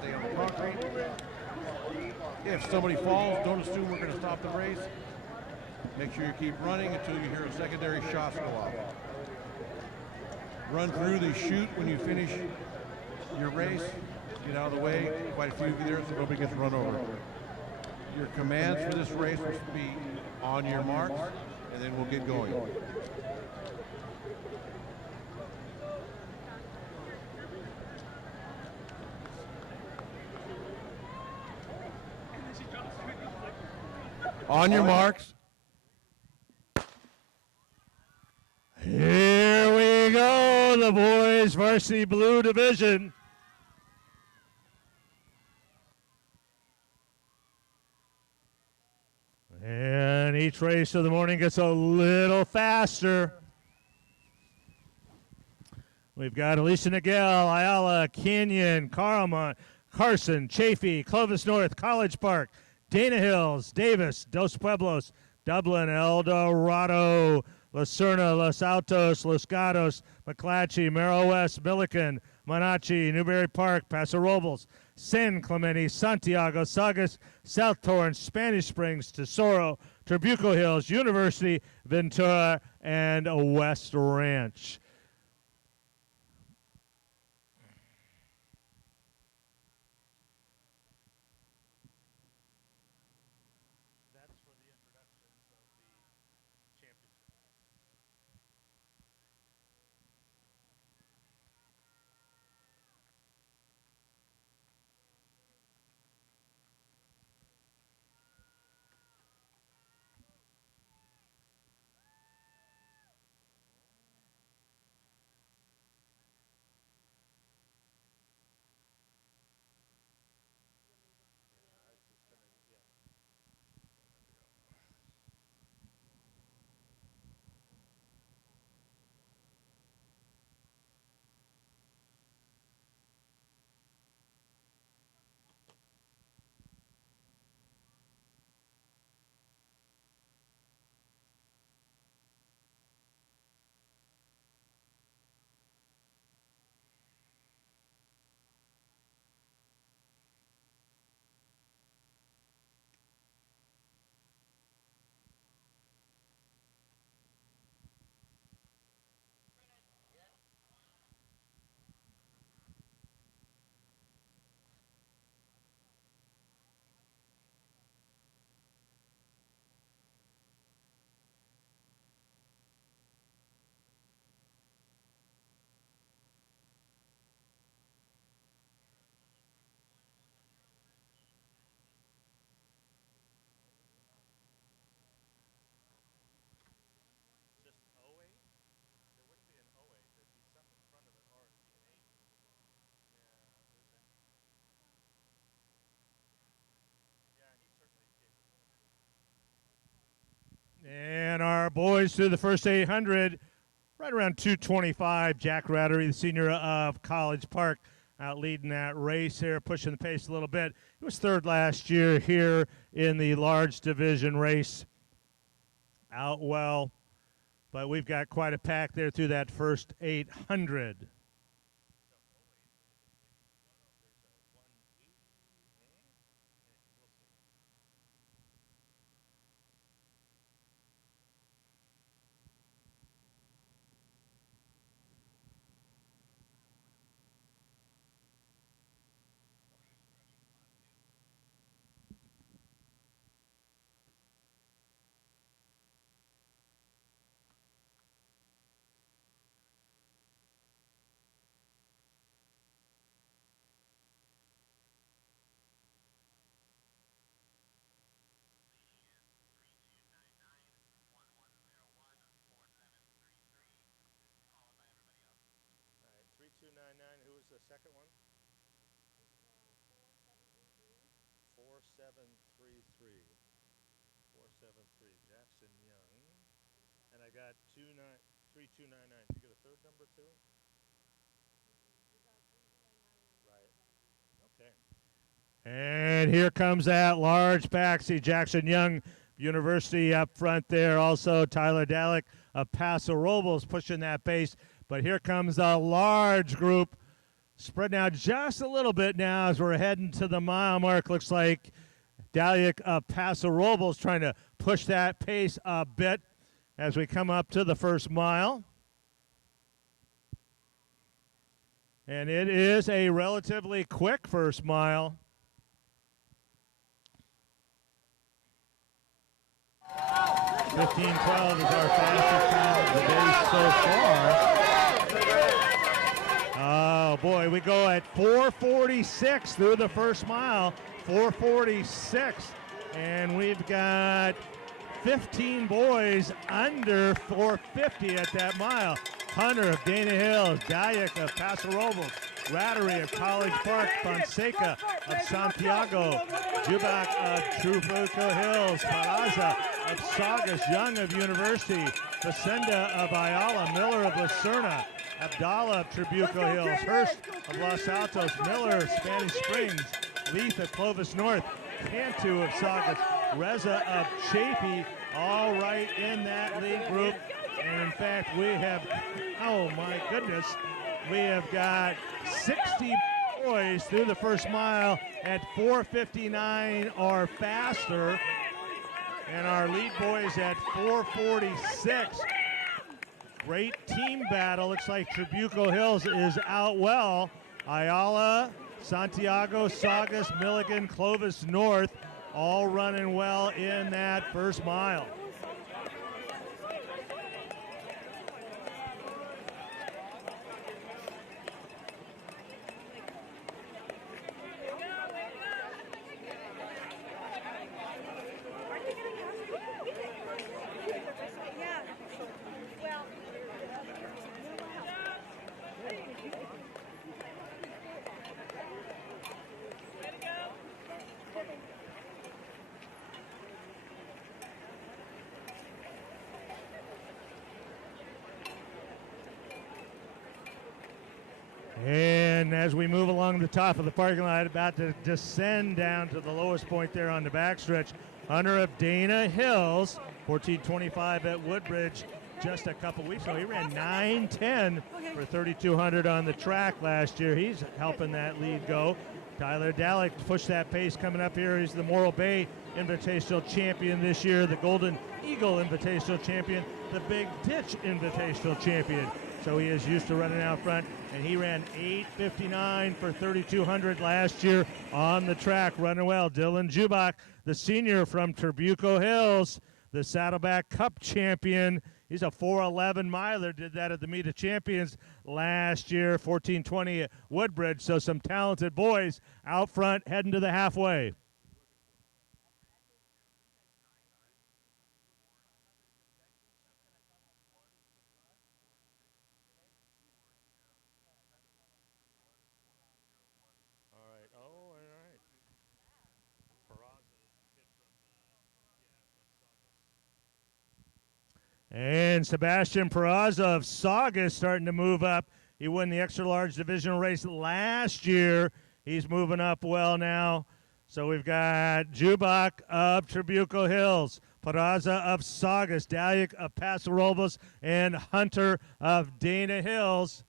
stay on the concrete. If somebody falls, don't assume we're going to stop the race. Make sure you keep running until you hear a secondary shot go off. Run through the chute when you finish your race. Get out of the way. Quite a few of you there, so nobody gets run over. Your commands for this race will be on your marks, and then we'll get going. On your marks. varsity blue division. And each race of the morning gets a little faster. We've got Alicia Nagel, Ayala, Kenyon, Carmont, Carson, Chafee, Clovis North, College Park, Dana Hills, Davis, Dos Pueblos, Dublin, El Dorado, La Serna, Los Altos, Los Gatos, McClatchy, Merrill West, Milliken, Monachi, Newberry Park, Paso Robles, San Clemente, Santiago, Saugus, South Torrance, Spanish Springs, Tesoro, Trabuco Hills, University, Ventura, and West Ranch. And our boys through the first 800, right around 225. Jack Rattery, the senior of College Park, out leading that race here, pushing the pace a little bit. He was third last year here in the large division race. Out well, but we've got quite a pack there through that first 800. Who was the second one? 4733. 473. Jackson Young. And I got 3299. Did you get a third number too? Right. Okay. And here comes that large pack. See Jackson Young, University up front there. Also Tyler Dalek of Paso Robles pushing that pace. But here comes a large group spreading out just a little bit now as we're heading to the mile mark. Looks like Dalek of Paso Robles trying to push that pace a bit as we come up to the first mile. And it is a relatively quick first mile. 15:12 is our fastest time of the day so far. Oh boy, we go at 4:46 through the first mile, 4:46, and we've got 15 boys under 4:50 at that mile. Hunter of Dana Hills, Dayak of Paso Robles, Rattery of College Park, Fonseca of Santiago, Jubak of Trufuco Hills, Peraza of Saugus, Young of University, Facenda of Ayala, Miller of Lucerna, Abdallah of Tribuco Hills, Hurst of Los Altos, Miller of Spanish Springs, Leaf of Clovis North, Cantu of Saugus, Reza of Chapey, all right in that lead group. And in fact, we have, oh my goodness, we have got 60 boys through the first mile at 4:59 or faster. And our lead boys at 4:46. Great team battle. Looks like Tribuco Hills is out well. Ayala, Santiago, Saugus, Milligan, Clovis North, all running well in that first mile. And as we move along the top of the parking lot, about to descend down to the lowest point there on the backstretch, Hunter of Dana Hills, 14:25 at Woodbridge just a couple weeks ago. He ran 9:10 for 3,200 on the track last year. He's helping that lead go. Tyler Dalek pushed that pace coming up here. He's the Morro Bay Invitational Champion this year, the Golden Eagle Invitational Champion, the Big Ditch Invitational Champion. So he is used to running out front, and he ran 8:59 for 3,200 last year on the track, running well. Dylan Jubak, the senior from Tribuco Hills, the Saddleback Cup champion. He's a 4:11 miler, did that at the Meet of Champions last year, 14:20 at Woodbridge. So some talented boys out front heading to the halfway. And Sebastian Peraza of Saugus starting to move up. He won the extra large divisional race last year. He's moving up well now. So we've got Jubak of Tribuco Hills, Peraza of Saugus, Dalyk of Paso Robles, and Hunter of Dana Hills.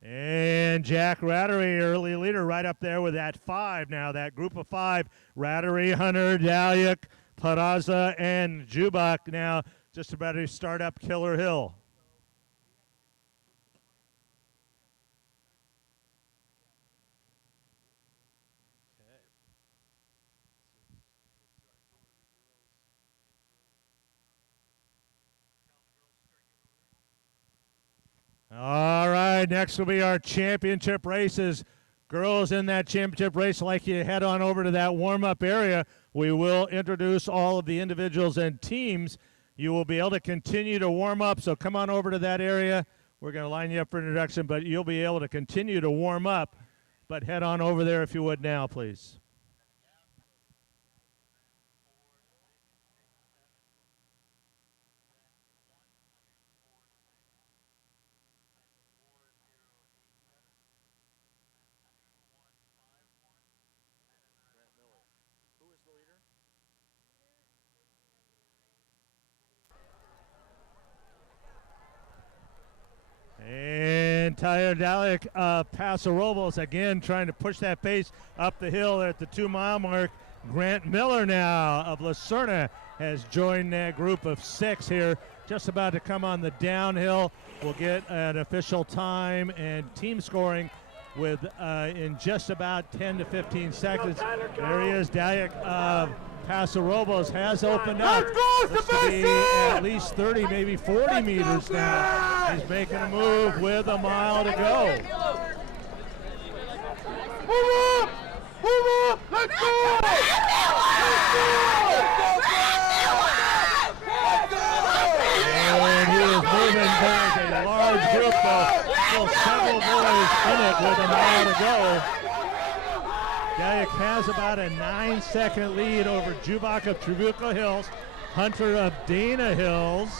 And Jack Rattery, early leader, right up there with that 5 now, that group of 5. Rattery, Hunter, Dalyk, Peraza, and Jubak now just about to start up Killer Hill. All right, next will be our championship races. Girls in that championship race, like you head on over to that warm-up area, we will introduce all of the individuals and teams. You will be able to continue to warm up, so come on over to that area. We're going to line you up for introduction, but you'll be able to continue to warm up. But head on over there if you would now, please. And Tyler Dalyk of Paso Robles again trying to push that pace up the hill at the 2-mile mark. Grant Miller now of Lucerna has joined that group of 6 here, just about to come on the downhill. We'll get an official time and team scoring with in just about 10 to 15 seconds. There he is, Daliak of Paso Robles has opened up. Looks to be at least 30, maybe 40 meters now. He's making a move with a mile to go. Move up! Move up! Let's go! And he is moving. There's a large group though. Still several boys in it with a mile to go. Daliak has about a 9-second lead over Jubak of Trabuco Hills, Hunter of Dana Hills,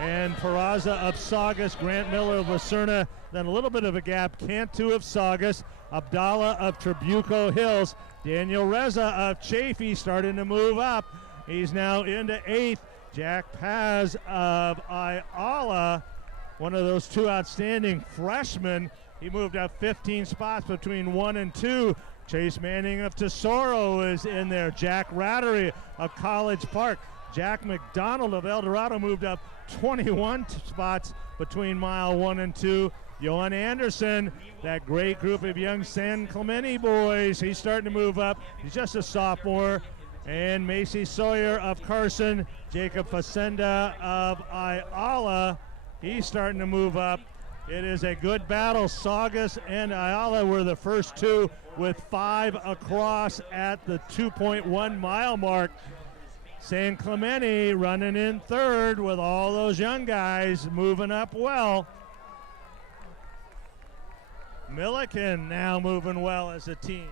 and Peraza of Saugus, Grant Miller of Lucerna, then a little bit of a gap, Cantu of Saugus, Abdallah of Trabuco Hills, Daniel Reza of Chaffee starting to move up. He's now into 8th. Jack Paz of Ayala, one of those two outstanding freshmen. He moved up 15 spots between 1 and 2. Chase Manning of Tesoro is in there. Jack Rattery of College Park. Jack McDonald of El Dorado moved up 21 spots between mile 1 and 2. Johan Anderson, that great group of young San Clemente boys, he's starting to move up. He's just a sophomore. And Macy Sawyer of Carson, Jacob Facenda of Ayala, he's starting to move up. It is a good battle. Saugus and Ayala were the first two with 5 across at the 2.1 mile mark. San Clemente running in 3rd with all those young guys moving up well. Milliken now moving well as a team.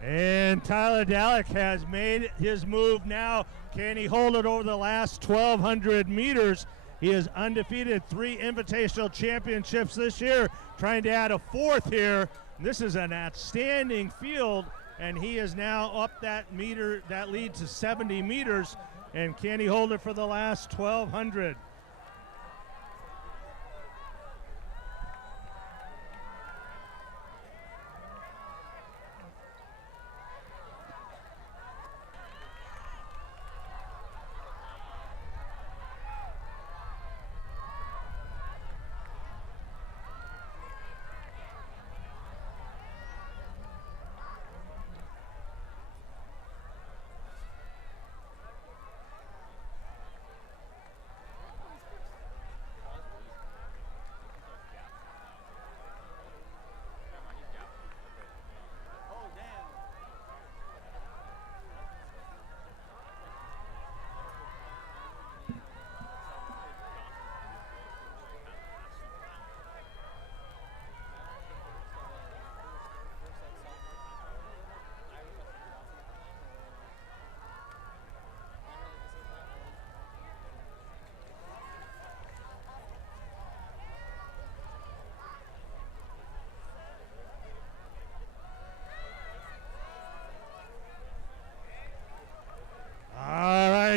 And Tyler Daliak has made his move now. Can he hold it over the last 1,200 meters? He is undefeated, 3 invitational championships this year, trying to add a 4th here. This is an outstanding field, and he is now up that lead to 70 meters. And can he hold it for the last 1,200?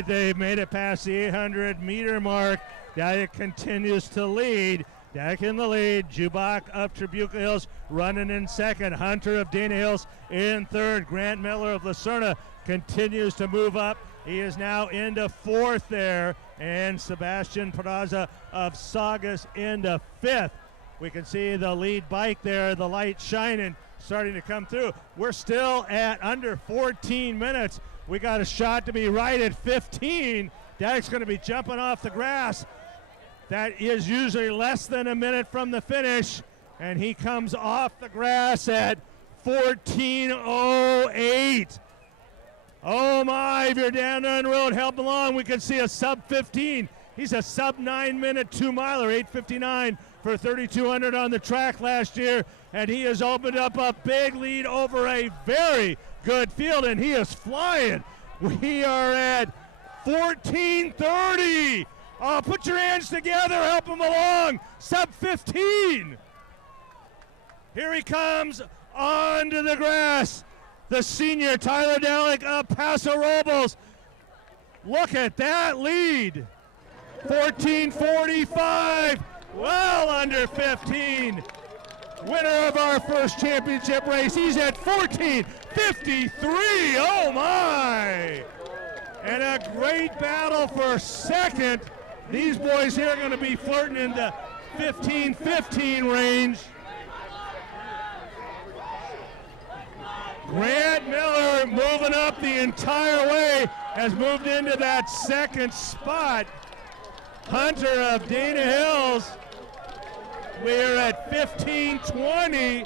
They've made it past the 800-meter mark. Daliak continues to lead. Daliak in the lead. Jubak of Trabuco Hills running in 2nd. Hunter of Dana Hills in 3rd. Grant Miller of Lucerna continues to move up. He is now into 4th there. And Sebastian Peraza of Saugus into 5th. We can see the lead bike there, the light shining, starting to come through. We're still at under 14 minutes. We got a shot to be right at 15. Daliak's going to be jumping off the grass. That is usually less than a minute from the finish, and he comes off the grass at 14:08. Oh my, if you're down on the road, help along. We can see a sub 15. He's a sub 9-minute 2-miler, 8:59 for 3,200 on the track last year, and he has opened up a big lead over a very good field, and he is flying. We are at 14:30. Oh, put your hands together, help him along. Sub 15. Here he comes onto the grass. The senior Tyler Daliak of Paso Robles. Look at that lead. 14:45. Well under 15. Winner of our first championship race. He's at 14:53. Oh my! And a great battle for second. These boys here are going to be flirting in the 15-15 range. Grant Miller moving up the entire way, has moved into that second spot. Hunter of Dana Hills, we're at 15-20.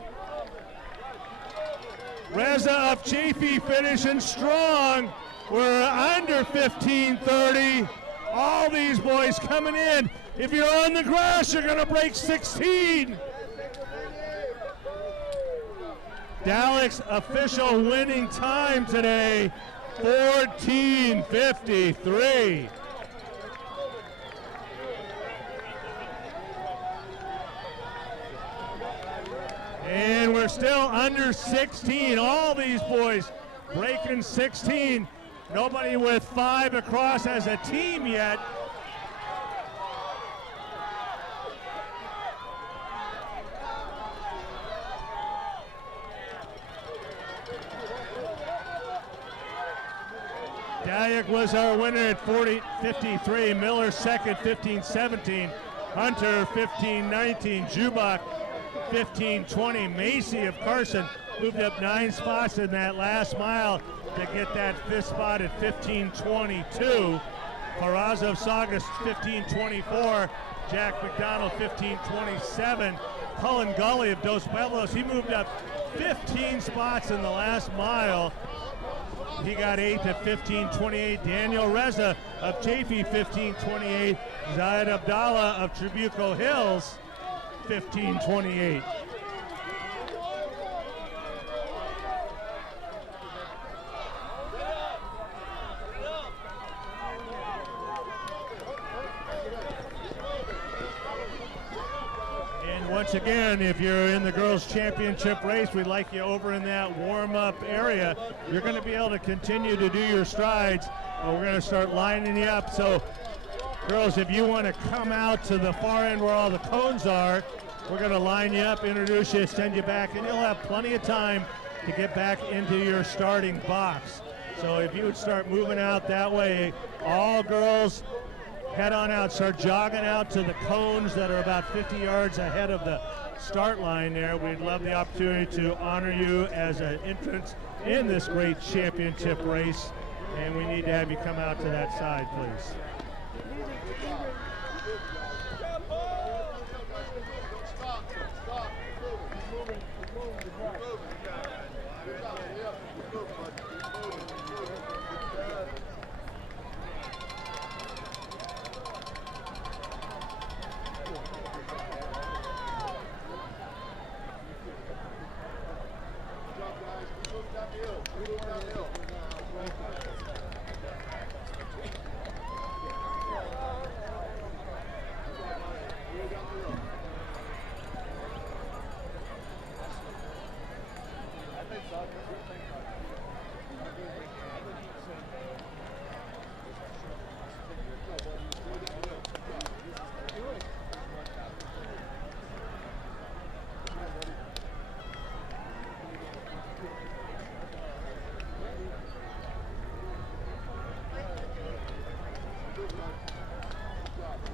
Reza of Chaffee finishing strong. We're under 15-30. All these boys coming in. If you're on the grass, you're going to break 16. Dalek's official winning time today, 14:53. And we're still under 16. All these boys breaking 16. Nobody with 5 across as a team yet. Dalek was our winner at 40-53. Miller second, 15-17. Hunter 15-19. Jubak 15-20. Macy of Carson moved up 9 spots in that last mile to get that 5th spot at 15-22. Peraza of Saugus 15-24. Jack McDonald 15-27. Cullen Gully of Dos Pueblos, he moved up 15 spots in the last mile. He got 8 to 15-28. Daniel Reza of Chaffee 15-28. Zayed Abdallah of Tribuco Hills 15-28. And once again, if you're in the girls' championship race, we'd like you over in that warm-up area. You're going to be able to continue to do your strides, but we're going to start lining you up. So, girls, if you want to come out to the far end where all the cones are, we're going to line you up, introduce you, send you back, and you'll have plenty of time to get back into your starting box. So if you would start moving out that way, all girls head on out, start jogging out to the cones that are about 50 yards ahead of the start line there. We'd love the opportunity to honor you as an entrance in this great championship race, and we need to have you come out to that side, please.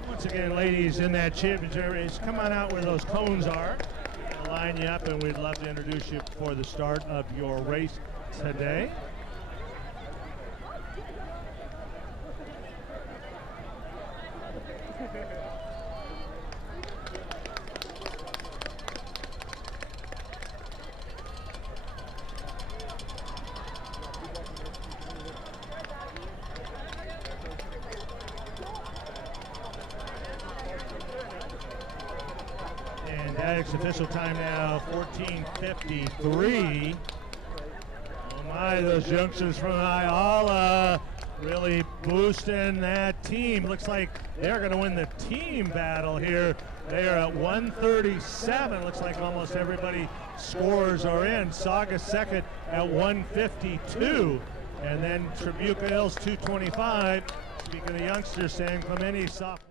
Once again, ladies, in that championship race, come on out where those cones are. We'll line you up, and we'd love to introduce you for the start of your race today. Official time now, 14:53. Oh my, those youngsters from Ayala really boosting that team. Looks like they're going to win the team battle here. They are at 137. Looks like almost everybody scores are in. Saugus second at 152. And then Tribuco Hills 225. Speaking of the youngsters, San Clemente sophomore.